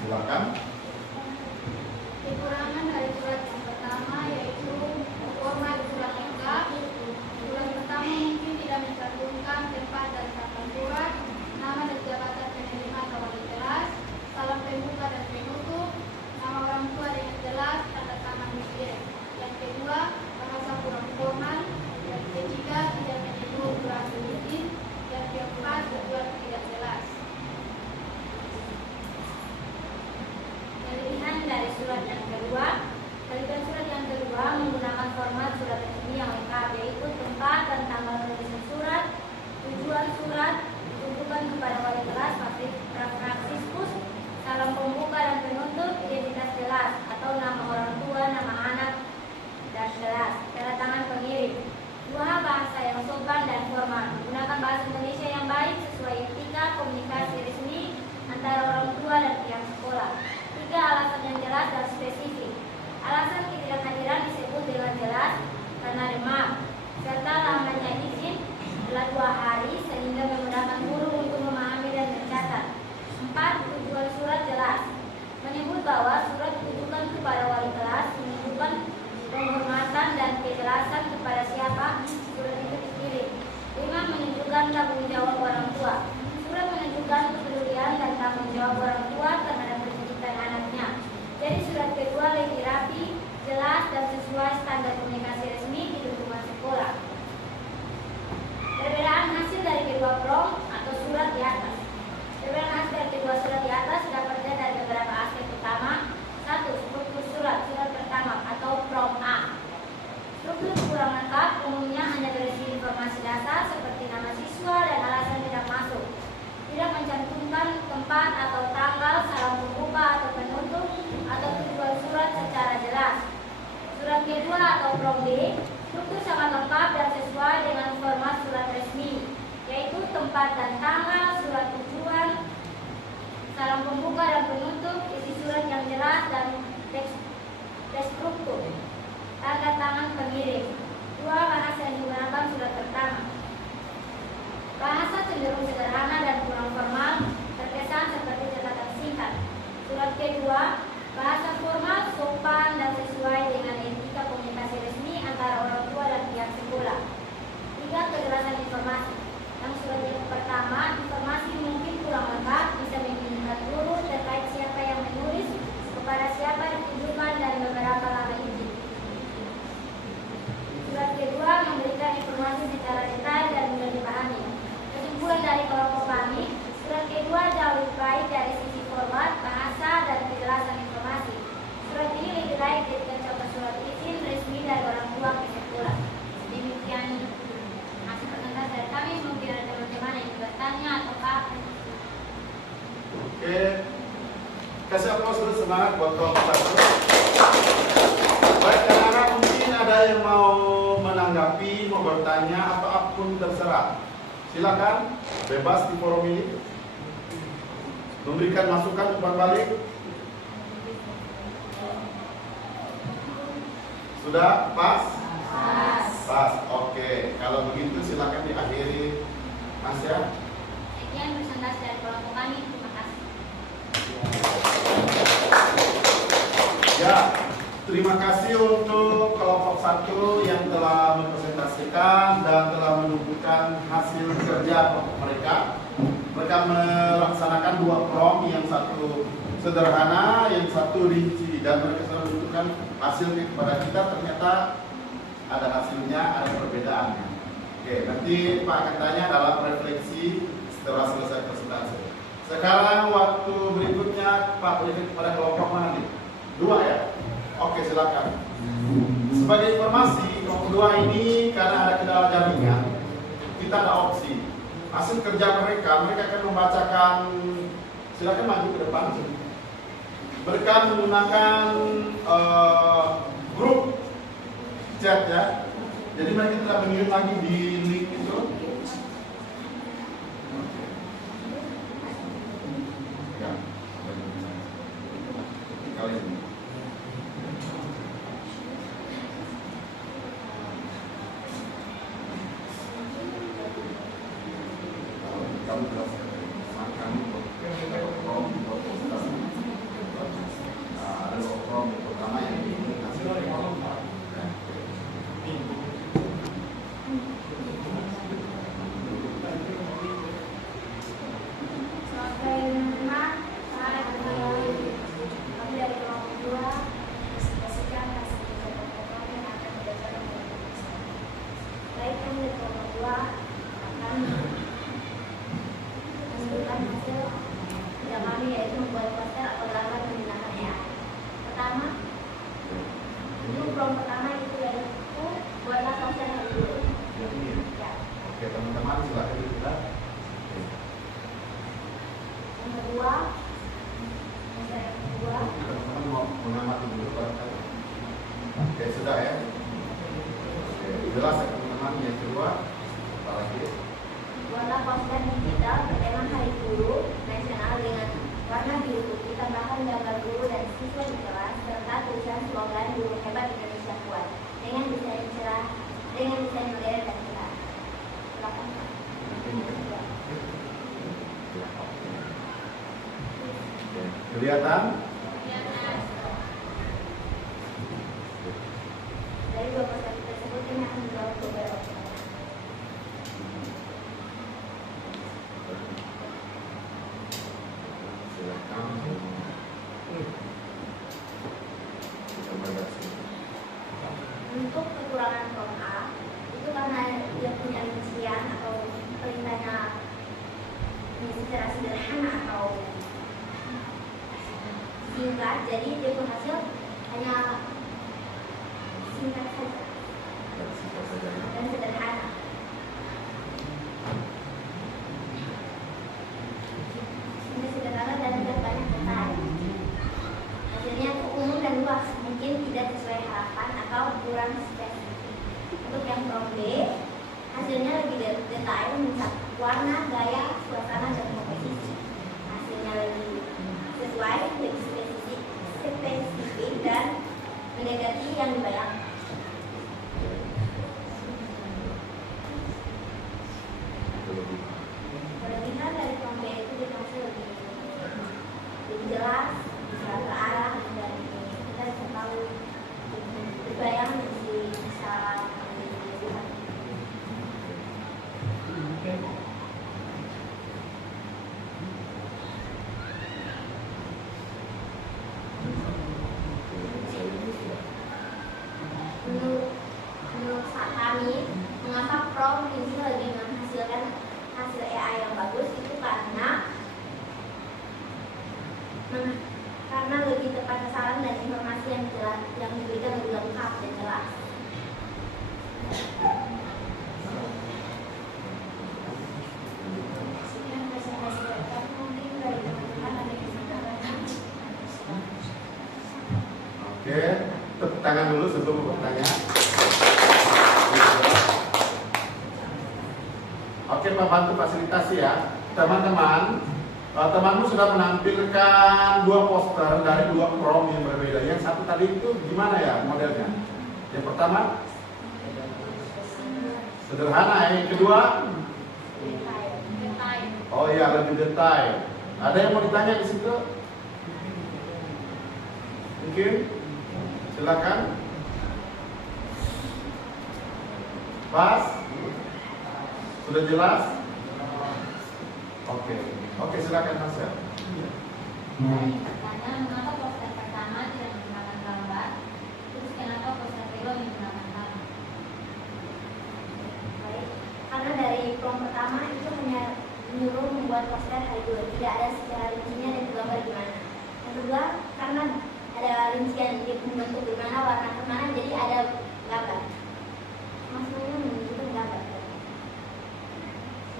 Silakan. Kekurangan dari surat yang pertama yaitu format surat lengkap. Surat pertama mungkin kedua menggunakan format surat resmi yang lengkap, yaitu tempat dan tanggal penulisan surat, tujuan surat, ditujukan kepada wali kelas, praktisikus, salam pembuka dan penutup, identitas jelas atau nama orang tua, nama anak, dan jelas, tanda tangan pengirim. 2. Bahasa yang sopan dan formal, menggunakan bahasa Indonesia yang baik sesuai etika komunikasi resmi antara orang tua dan pihak sekolah. 3. Alasan yang jelas dan spesifik. Alasan ketidakhadiran disebut dengan jelas karena demam, serta lamanya izin adalah 2 hari sehingga memudahkan guru untuk memahami dan mencatat. 4. Tujuan surat jelas, menyebut bahwa surat ditujukan kepada wali kelas, menunjukkan penghormatan dan kejelasan kepada siapa surat itu dikirim. 5. Menunjukkan tanggung jawab orang tua. Surat menunjukkan kepedulian dan tanggung jawab orang tua terhadap pendidikan anaknya. Jadi surat kedua lebih rapi, jelas dan sesuai standar komunikasi resmi di lingkungan sekolah. Perbedaan hasil dari kedua prom atau surat di atas. Perbedaan hasil dari kedua surat di atas dapat dilihat dari beberapa aspek utama. 1. Struktur surat pertama atau prom A. Struktur kurang lengkap, umumnya hanya berisi informasi dasar seperti nama siswa dan alasan tidak masuk. Tidak mencantumkan tempat atau tanggal, salam pembuka atau penutup, atau tujuan surat secara jelas. Surat kedua atau prom B, struktur sangat lengkap dan sesuai dengan format surat resmi, yaitu tempat dan tanggal, surat tujuan, salam pembuka dan penutup, isi surat yang jelas dan struktur, tanda tangan pengirim. 2. Bahasa yang digunakan surat pertama. Bahasa cenderung sederhana dan kurang formal, terkesan seperti catatan singkat. Surat kedua, bahasa formal, sopan dan sesuai dengan etika komunikasi resmi antara orang tua dan pihak sekolah. 3. Kejelasan informasi. Yang surat yang pertama, informasi mungkin kurang lengkap, bisa membingungkan guru terkait siapa yang menulis, kepada siapa ditujukan dan beberapa lama izin. Surat kedua memberikan informasi secara detail dan mudah dipahami. Kesimpulan dari kelompok kami, surat kedua jauh lebih baik dari sisi format, bahasa, dan kejelasan informasi. Surat ini lebih baik ketika contoh surat izin resmi dari orang tua ke sekolah. Demikian hasil presentasi dari kami. Mungkin ada teman-teman yang bertanya atau apa? Oke, kasih aplaus dulu semangat buat kelompok 1. Baik, anak-anak, mungkin ada yang mau menanggapi, mau bertanya atau apapun terserah. Silakan, bebas di forum ini. Memberikan masukan umpan balik. Sudah pas? Pas. Oke, kalau begitu silakan diakhiri, Mas ya. Sekian presentasi dari kelompok kami. Terima kasih. Ya, terima kasih untuk kelompok 1 yang telah mempresentasikan dan telah menunjukkan hasil kerja mereka. Mereka melaksanakan 2 prom, yang satu sederhana, yang satu rinci, dan mereka telah menunjukkan hasilnya kepada kita. Ternyata ada hasilnya, ada perbedaannya. Oke, nanti Pak akan tanya dalam refleksi setelah selesai presentasi. Sekarang waktu berikutnya Pak berikan kepada kelompok mana nih? 2 ya? Oke, silakan. Sebagai informasi, kelompok 2 ini karena ada kendala jaringan, kita ada opsi. Hasil kerja mereka akan membacakan, silakan maju ke depan. Mereka menggunakan grup chat ya. Jadi mereka tidak mengirim lagi di link itu. Ya. Kali ini. dulu barangkali. Oke, sudah ya. Oke, jelas ya teman-teman. Yang kedua, apa lagi? Buatlah poster digital bertema Hari Guru Nasional dengan warna biru putih, tambahan gambar guru dan siswa di kelas, serta tulisan slogan Guru Hebat Indonesia Kuat dengan desain cerah, dengan desain modern dan cerah. Silakan Pak. Kelihatan? Dari dua poster tersebut ini akan menjawab beberapa pertanyaan. Untuk kekurangan form A itu karena dia punya rincian atau perintahnya secara sederhana atau singkat, jadi dia berhasil hanya singkat saja dan sederhana. Sederhana dan tidak banyak detail. Hasilnya itu umum dan luas, mungkin tidak sesuai harapan atau kurang spesifik. Untuk yang form B, hasilnya lebih detail, mencakup warna, gaya, suasana, dan komposisi. Hasilnya lebih sesuai, lebih spesifik dan mendekati yang dibayangkan. Kelebihan dari form B itu dikasih lebih jelas, bisa terarah, dan kita bisa tahu dibayang bisa dilihat. Menurut kami, mengapa Prom ini lebih menghasilkan hasil AI yang bagus itu karena lebih tepat sasaran dan informasi yang jelas yang diberikan lebih lengkap dan jelas. Sekian presentasi dari kami, mungkin dari teman-teman ada yang bisa tambahkan. Oke, tepuk tangan dulu sebelum bertanya. Oke, Pak, bantu fasilitasi ya. Teman-teman, temanmu sudah menampilkan dua poster dari dua prom yang berbeda. Yang satu tadi itu gimana ya modelnya? Yang pertama sederhana, yang kedua oh iya, lebih detail. Ada yang mau ditanya di situ? Mungkin silakan. Pas? Sudah jelas? Oke, silakan Mas ya. Pertanyaan, mengapa poster pertama tidak menggunakan gambar? Terus kenapa poster kedua menggunakan gambar? Baik, karena dari prom pertama itu hanya menyuruh membuat poster hari dua, tidak ada secara rincinya dan gambar gimana. Yang kedua, karena ada rincian di bentuk gimana, warna kemana, jadi ada gambar. Maksudnya menunjukkan gambar.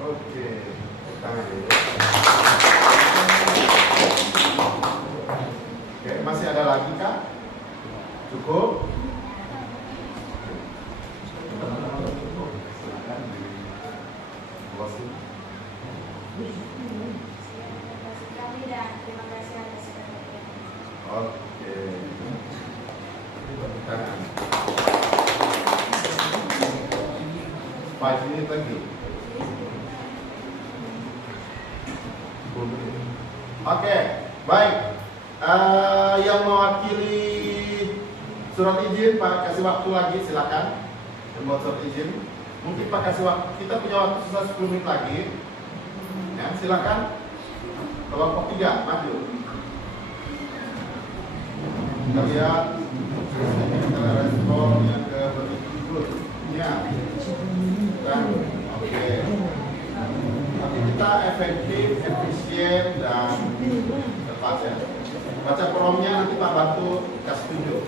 Oke, tangan dulu. Oke, masih ada lagi kah? Cukup? Silakan di closing. Kami dan terima kasih atas perhatian. Oke. Tangan. 5 menit lagi. Oke, baik. Yang mewakili surat izin, Pak kasih waktu lagi, silakan. Membuat surat izin. Mungkin Pak kasih waktu. Kita punya waktu sisa 10 menit lagi. Ya, silakan. Kelompok 3, maju. Kita lihat. Kita respon yang ke berikutnya. Oke. Tapi kita efektif, efisien, dan tepat ya. Baca promnya nanti Pak bantu kasih tunjuk.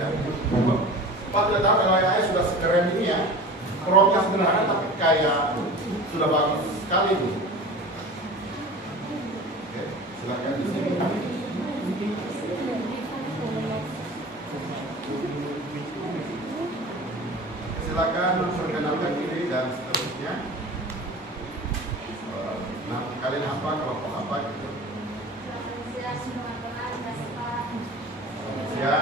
Ya. Pak tidak tahu kalau AI sudah sekeren ini ya. Promnya sederhana tapi kayak sudah bagus sekali Bu. Oke, silakan di sini. Silakan memperkenalkan diri dan seterusnya. Nah, kalian apa, kelompok apa gitu? Ya.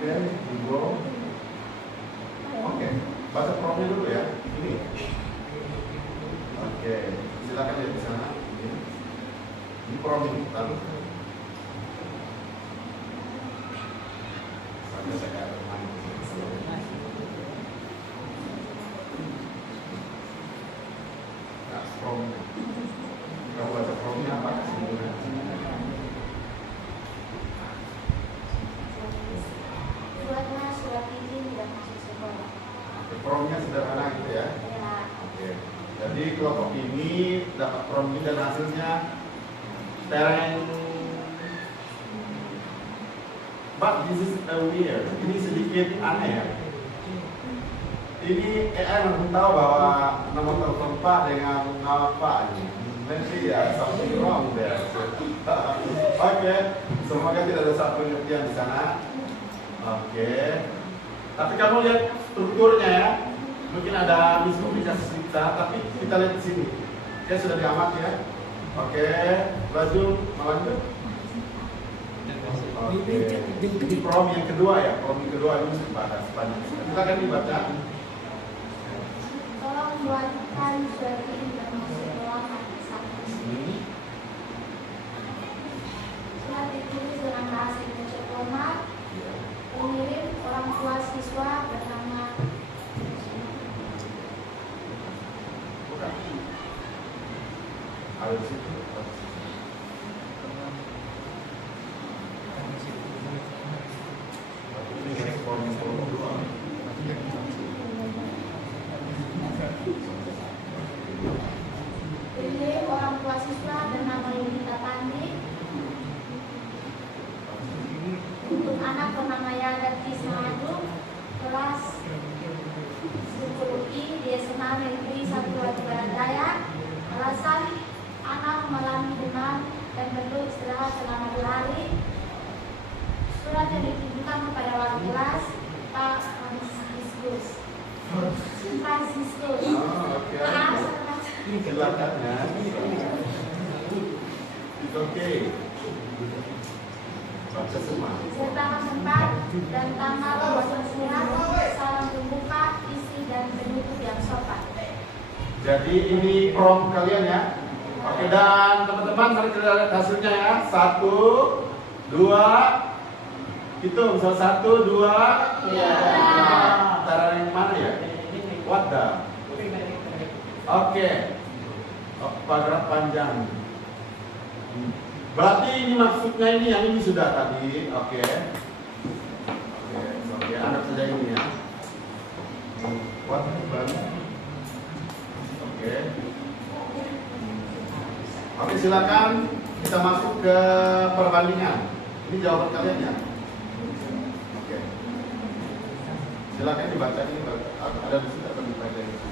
Oke, Ibu. Oke, baca promnya dulu ya. Ini. Oke, silakan lihat di sana. Ini prom ini, lalu. Sampai saya nah, prom. Kamu baca promnya apa sebenarnya? Surat izin tidak masuk sekolah. Promnya sederhana gitu ya. Ya. Oke. Jadi kelompok ini dapat prom ini dan hasilnya tereng. But this is weird. Ini sedikit aneh ya. Ini belum tahu bahwa nomor telepon Pak dengan nama Pak ini. Nanti ya something wrong there. Oke. Semoga tidak ada salah pengertian di sana. Oke. Tapi kamu lihat strukturnya ya. Mungkin ada miskomunikasi sedikit, tapi kita lihat di sini. Oke, sudah diamati ya. Oke, lanjut, lanjut. Oke. Ini prom yang kedua ya. Prom yang kedua ini dibahas banyak. Kita akan dibaca. Tolong buatkan surat izin tidak masuk sekolah satu. Surat ditulis dengan bahasa Indonesia formal. Pengirim orang tua siswa bernama Bukan. Ada di situ. Ini prom yang kedua. pengirim orang tua siswa bernama Yunita Pandi. Untuk anak bernama Yagat Kismadu, kelas 10I di SMA Negeri 1 Barat Daya. Alasan anak mengalami demam dan perlu istirahat selama 2 hari. Surat yang ditujukan kepada wali kelas Pak Franciscus. Oh, oke. Silakan ya. Oke. Baca semua. Serta tempat dan tanggal pembuatan surat, salam pembuka, isi dan penutup yang sopan. Jadi ini prom kalian ya. Oke, dan teman-teman mari kita lihat hasilnya ya. 1, 2. Hitung 1, 2. Iya. Nah, antara yang mana ya? What the? Oke. Paragraf panjang. Berarti ini maksudnya ini yang ini sudah tadi. Oke. Oke, anggap saja ini ya. What the? Oke. Oke, silakan kita masuk ke perbandingan. Ini jawaban kalian ya. Oke. Silakan dibaca ini ada di sini atau dibaca di sini.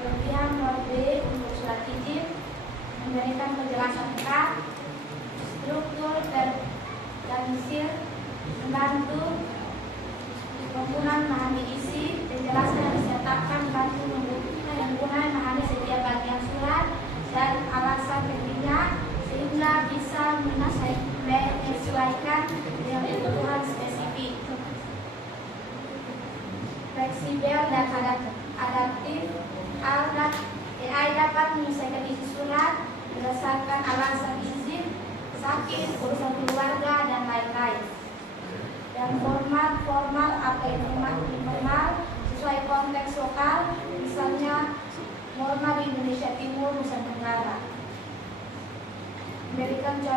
Kelebihan Mod B untuk surat izin memberikan penjelasan lengkap, struktur dan isi, membantu penggunaan memahami isi, penjelasan yang disertakan membantu penggunaan memahami setiap bagian surat dan alasan pentingnya sehingga bisa menyesuaikan dengan kebutuhan spesifik. Fleksibel dan adaptif, AI dapat menyelesaikan isi surat berdasarkan alasan izin, sakit, urusan keluarga, dan lain-lain.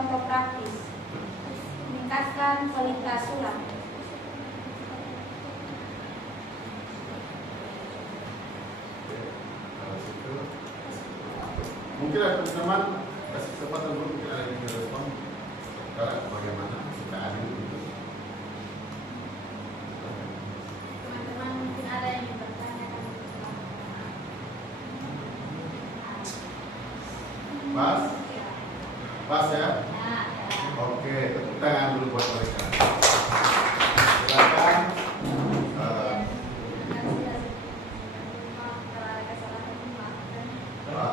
contoh praktis. Meningkatkan kualitas sulap. Mungkin ada teman-teman kasih kesempatan dulu, mungkin ada yang respon sekarang bagaimana kita adil gitu. Teman-teman mungkin ada yang bertanya. Pas ya? Ya. Oke, tepuk tangan dulu buat mereka. Silakan.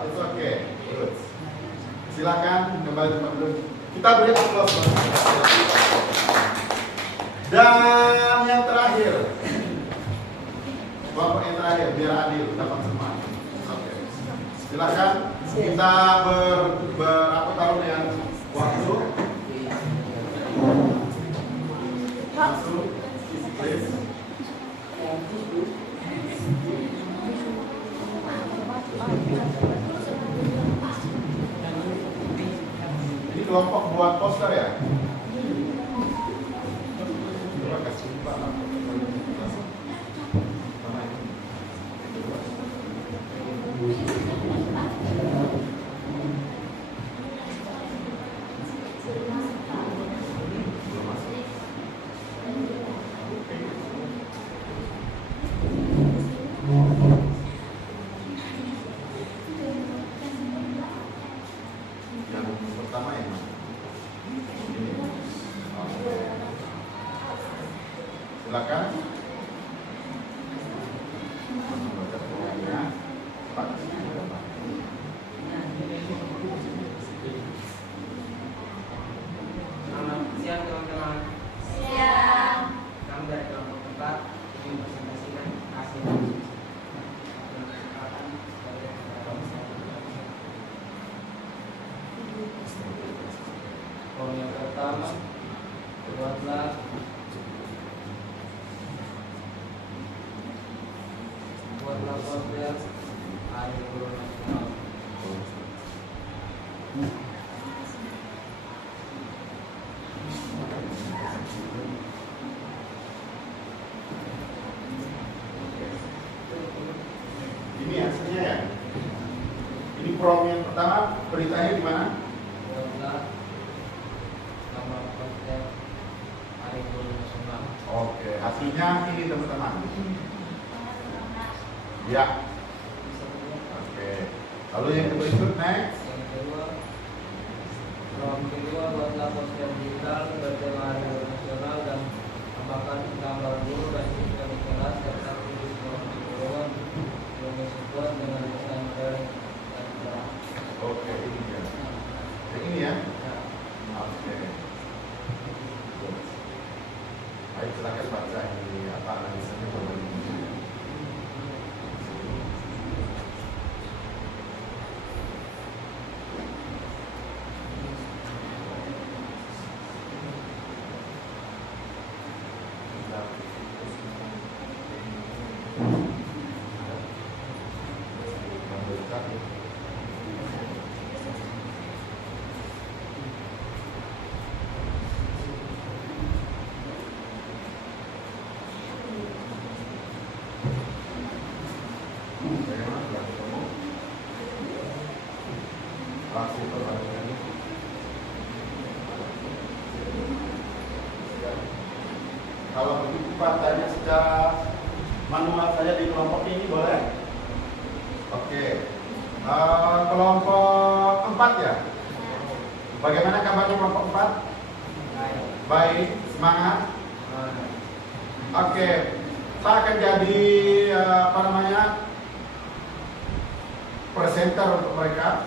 It's okay. Good. Silakan kembali tempat dulu. Kita beri aplaus. Dan yang terakhir, kelompok yang terakhir biar adil dapat semua. Oke. Silakan kita apa taruh dengan waktu. Masuk, please. Ini kelompok buat poster ya? Terima kasih Pak. Yang pertama yang mana? Ini. Oke. Silakan. Baca poinnya. Pak. Selamat siang teman-teman. Siang. Kami dari kelompok 4 ingin presentasikan hasil form yang pertama buatlah model air guru nasional. Ini hasilnya ya. Ini prom yang pertama, beritanya di mana? Buatlah nama konten air guru nasional. Oke, hasilnya ini teman-teman. Ya. Oke. Lalu yang berikut next. Yang kedua, buatlah poster digital bertema hari guru nasional dan tambahkan gambar guru dan siswa di kelas serta tulis pengetahuan yang disesuaikan dengan desain modern dan cerah. Oke, ini dia. Yang ini ya. Ya, Oke. Baik, silakan baca ini apa analisanya bahwa ini. Bagaimana sudah ketemu? Langsung perbandingannya. Kalau begitu Pak, tanya secara manual saja di kelompok ini boleh? Oke. Kelompok 4 ya? Bagaimana kabarnya kelompok 4? baik. Baik, semangat. Nah, Oke, saya akan jadi presenter untuk mereka.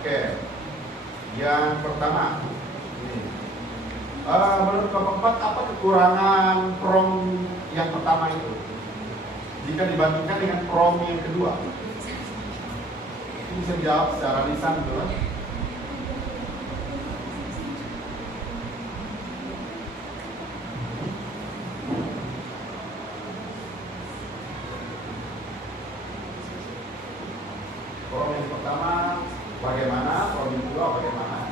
Oke, yang pertama, ini. Menurut kelompok 4 apa kekurangan prom yang pertama itu jika dibandingkan dengan prom yang kedua? Ini bisa dijawab secara lisan gitu kan? Prom yang pertama bagaimana, prom yang kedua bagaimana?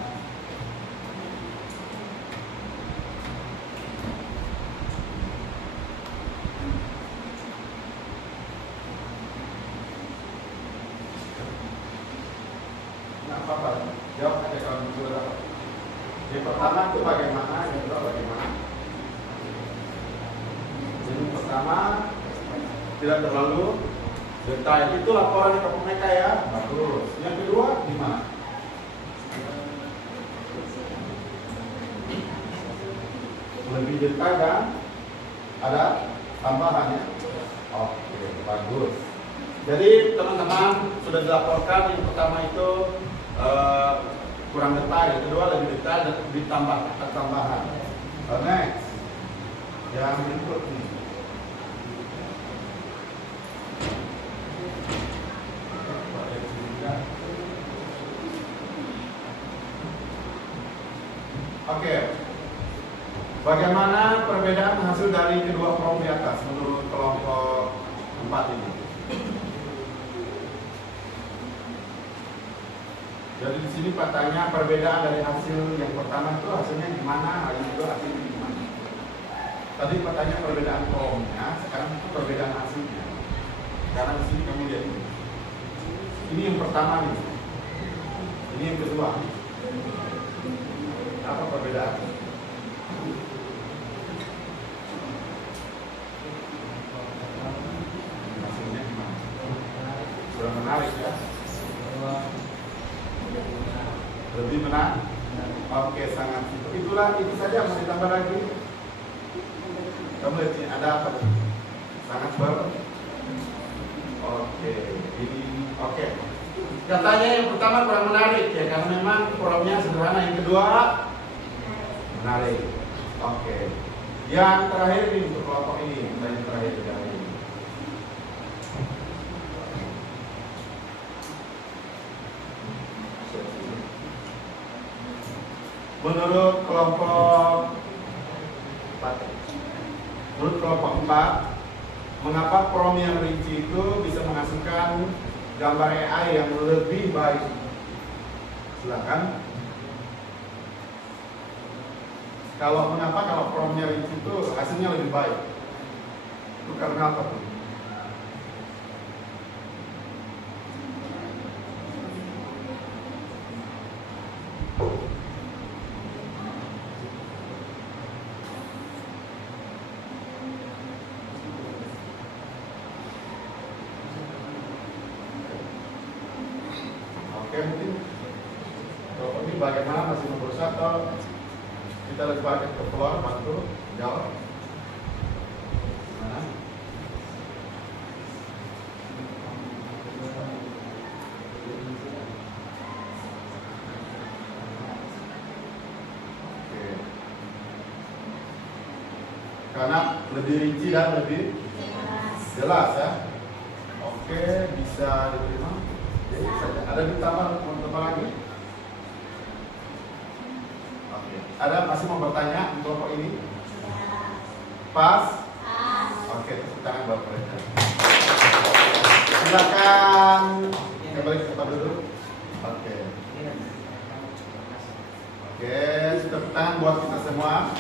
Yang pertama itu bagaimana, yang kedua bagaimana. Yang pertama tidak terlalu detail, itu laporan ke mereka ya, bagus. Yang kedua gimana? Lebih detail dan ada tambahannya. Oke, bagus. Jadi teman-teman sudah dilaporkan yang pertama itu kurang detail, yang kedua lebih detail dan ditambah tambahan. Next, yang berikutnya. Oke, bagaimana perbedaan hasil dari kedua kelompok di atas menurut kelompok 4 ini? Jadi di sini katanya perbedaan dari hasil yang pertama itu hasilnya gimana, yang kedua hasilnya gimana. Tadi katanya perbedaan kolomnya, sekarang itu perbedaan hasilnya. Karena di sini kamu lihat ini yang pertama nih, ini yang kedua. Apa perbedaan? Hasilnya gimana? Sudah menarik ya. Lebih menarik. Oke, sangat simpel. Itulah, itu saja, mau ditambah lagi. Kamu lihat sini ada apa? Sangat Oke, ini oke. Katanya yang pertama kurang menarik ya, karena memang formnya sederhana. Yang kedua menarik. Oke. Yang terakhir ini untuk kelompok ini, yang terakhir dari ini. Menurut kelompok 4, mengapa prom yang rinci itu bisa menghasilkan gambar AI yang lebih baik? Silakan. Kalau promnya rinci itu hasilnya lebih baik? Itu karena apa tuh? Oke, mungkin kalau ini bagaimana masih berusaha atau kita lebih banyak ke keluar bantu jawab. Mana? Oke. Karena lebih rinci dan lebih jelas ya. Oke, bisa diterima. Ada ditambah teman-teman lagi? Oke. Ada masih mau bertanya di kelompok ini? Pas? Oke, tepuk tangan buat mereka. Silakan kembali ke tempat duduk. Oke. Oke, tepuk tangan buat kita semua.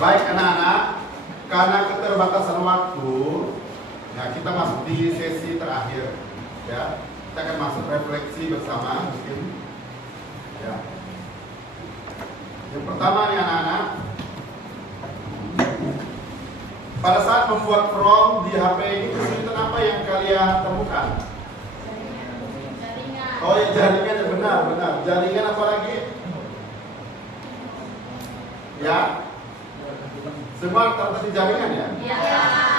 Baik anak-anak, karena keterbatasan waktu, nah kita masuk di sesi terakhir. Ya, kita akan masuk refleksi bersama mungkin. Ya. Yang pertama nih anak-anak, pada saat membuat prom di HP ini kesulitan apa yang kalian temukan? Jaringan. Oh ya, jaringan, benar. Jaringan apa lagi? Ya, semua terdapat jaringan ya? Iya.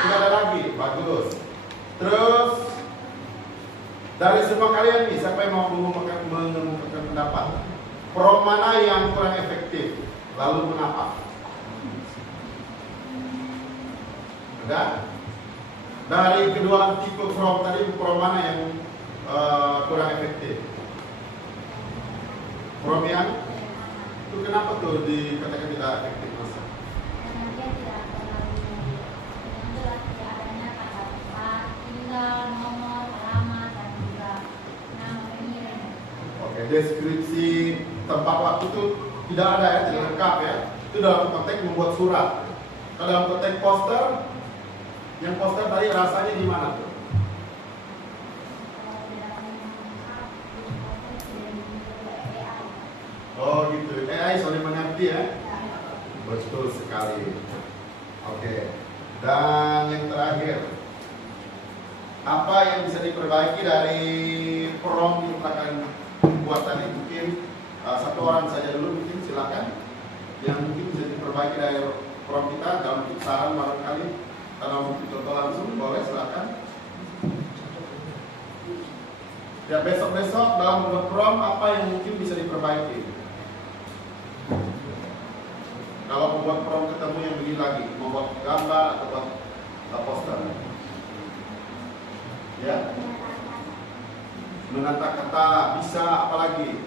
Tidak ada lagi, bagus. Terus dari semua kalian nih, siapa yang mau mengemukakan pendapat? Prom mana yang kurang efektif? Lalu mengapa? Ada? Dari kedua tipe prom tadi, prom mana yang kurang efektif? Prom yang itu kenapa tuh dikatakan tidak efektif, Mas? Karena dia tidak terlalu yang jelas tidak adanya kata tempat, tinggal, nomor, alamat, dan juga nama pengirim. Oke, deskripsi tempat waktu itu tidak ada ya, tidak lengkap ya. Itu dalam konteks membuat surat. Kalau dalam konteks poster, yang poster tadi rasanya di mana tuh? Oh gitu. Sorry mengerti ya. Betul sekali. Oke. Dan yang terakhir, apa yang bisa diperbaiki dari prom yang telah kalian buat tadi? Mungkin satu orang saja dulu, mungkin silakan. Yang mungkin bisa diperbaiki dari prom kita dalam bentuk saran barangkali, atau mungkin contoh langsung, boleh silakan. Ya besok-besok dalam membuat prom apa yang mungkin bisa diperbaiki? Kalau membuat prom ketemu yang begini lagi, membuat gambar atau buat poster. Ya, menata kata bisa, apalagi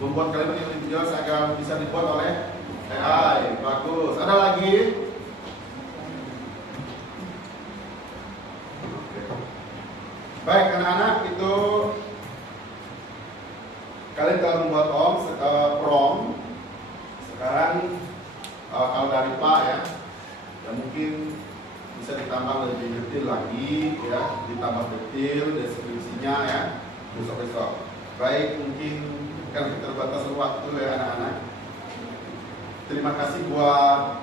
membuat kalimat yang lebih jelas agar bisa dibuat oleh AI. Bagus. Ada lagi? Baik anak-anak, itu kalian telah membuat prom. Sekarang kalau dari Pak ya mungkin bisa ditambah lebih detail lagi ya, ditambah detail deskripsinya ya besok-besok. Baik, mungkin kan keterbatasan waktu ya anak-anak. Terima kasih buat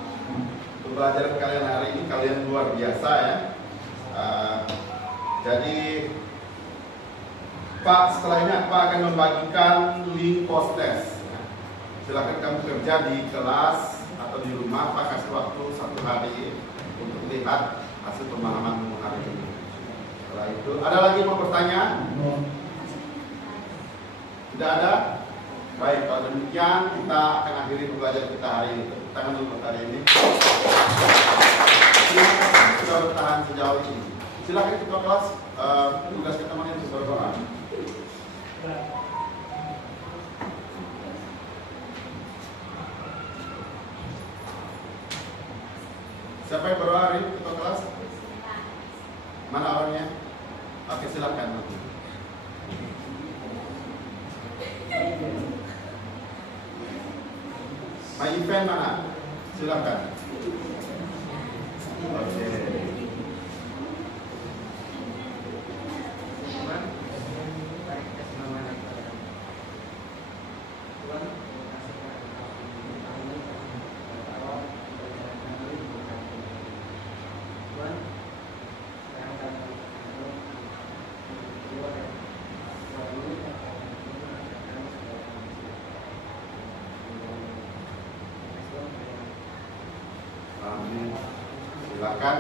pembelajaran kalian hari ini, kalian luar biasa ya. Jadi Pak, setelah ini Pak akan membagikan link post test. Silakan kamu kerja di kelas atau di rumah. Pak kasih waktu 1 hari untuk lihat hasil pemahaman hari ini. Setelah itu, ada lagi mau bertanya? Tidak ada? Baik, kalau demikian kita akan akhiri pembelajaran kita hari ini. Tepuk tangan dulu hari ini. Terima kasih sudah bertahan sejauh ini. Silakan ketua kelas, tugas kita mana untuk berdoa. Siapa yang berdoa hari ini, ketua kelas? Mana orangnya? Oke, silakan. My event mana? Silakan. Oke. Amin. Silakan.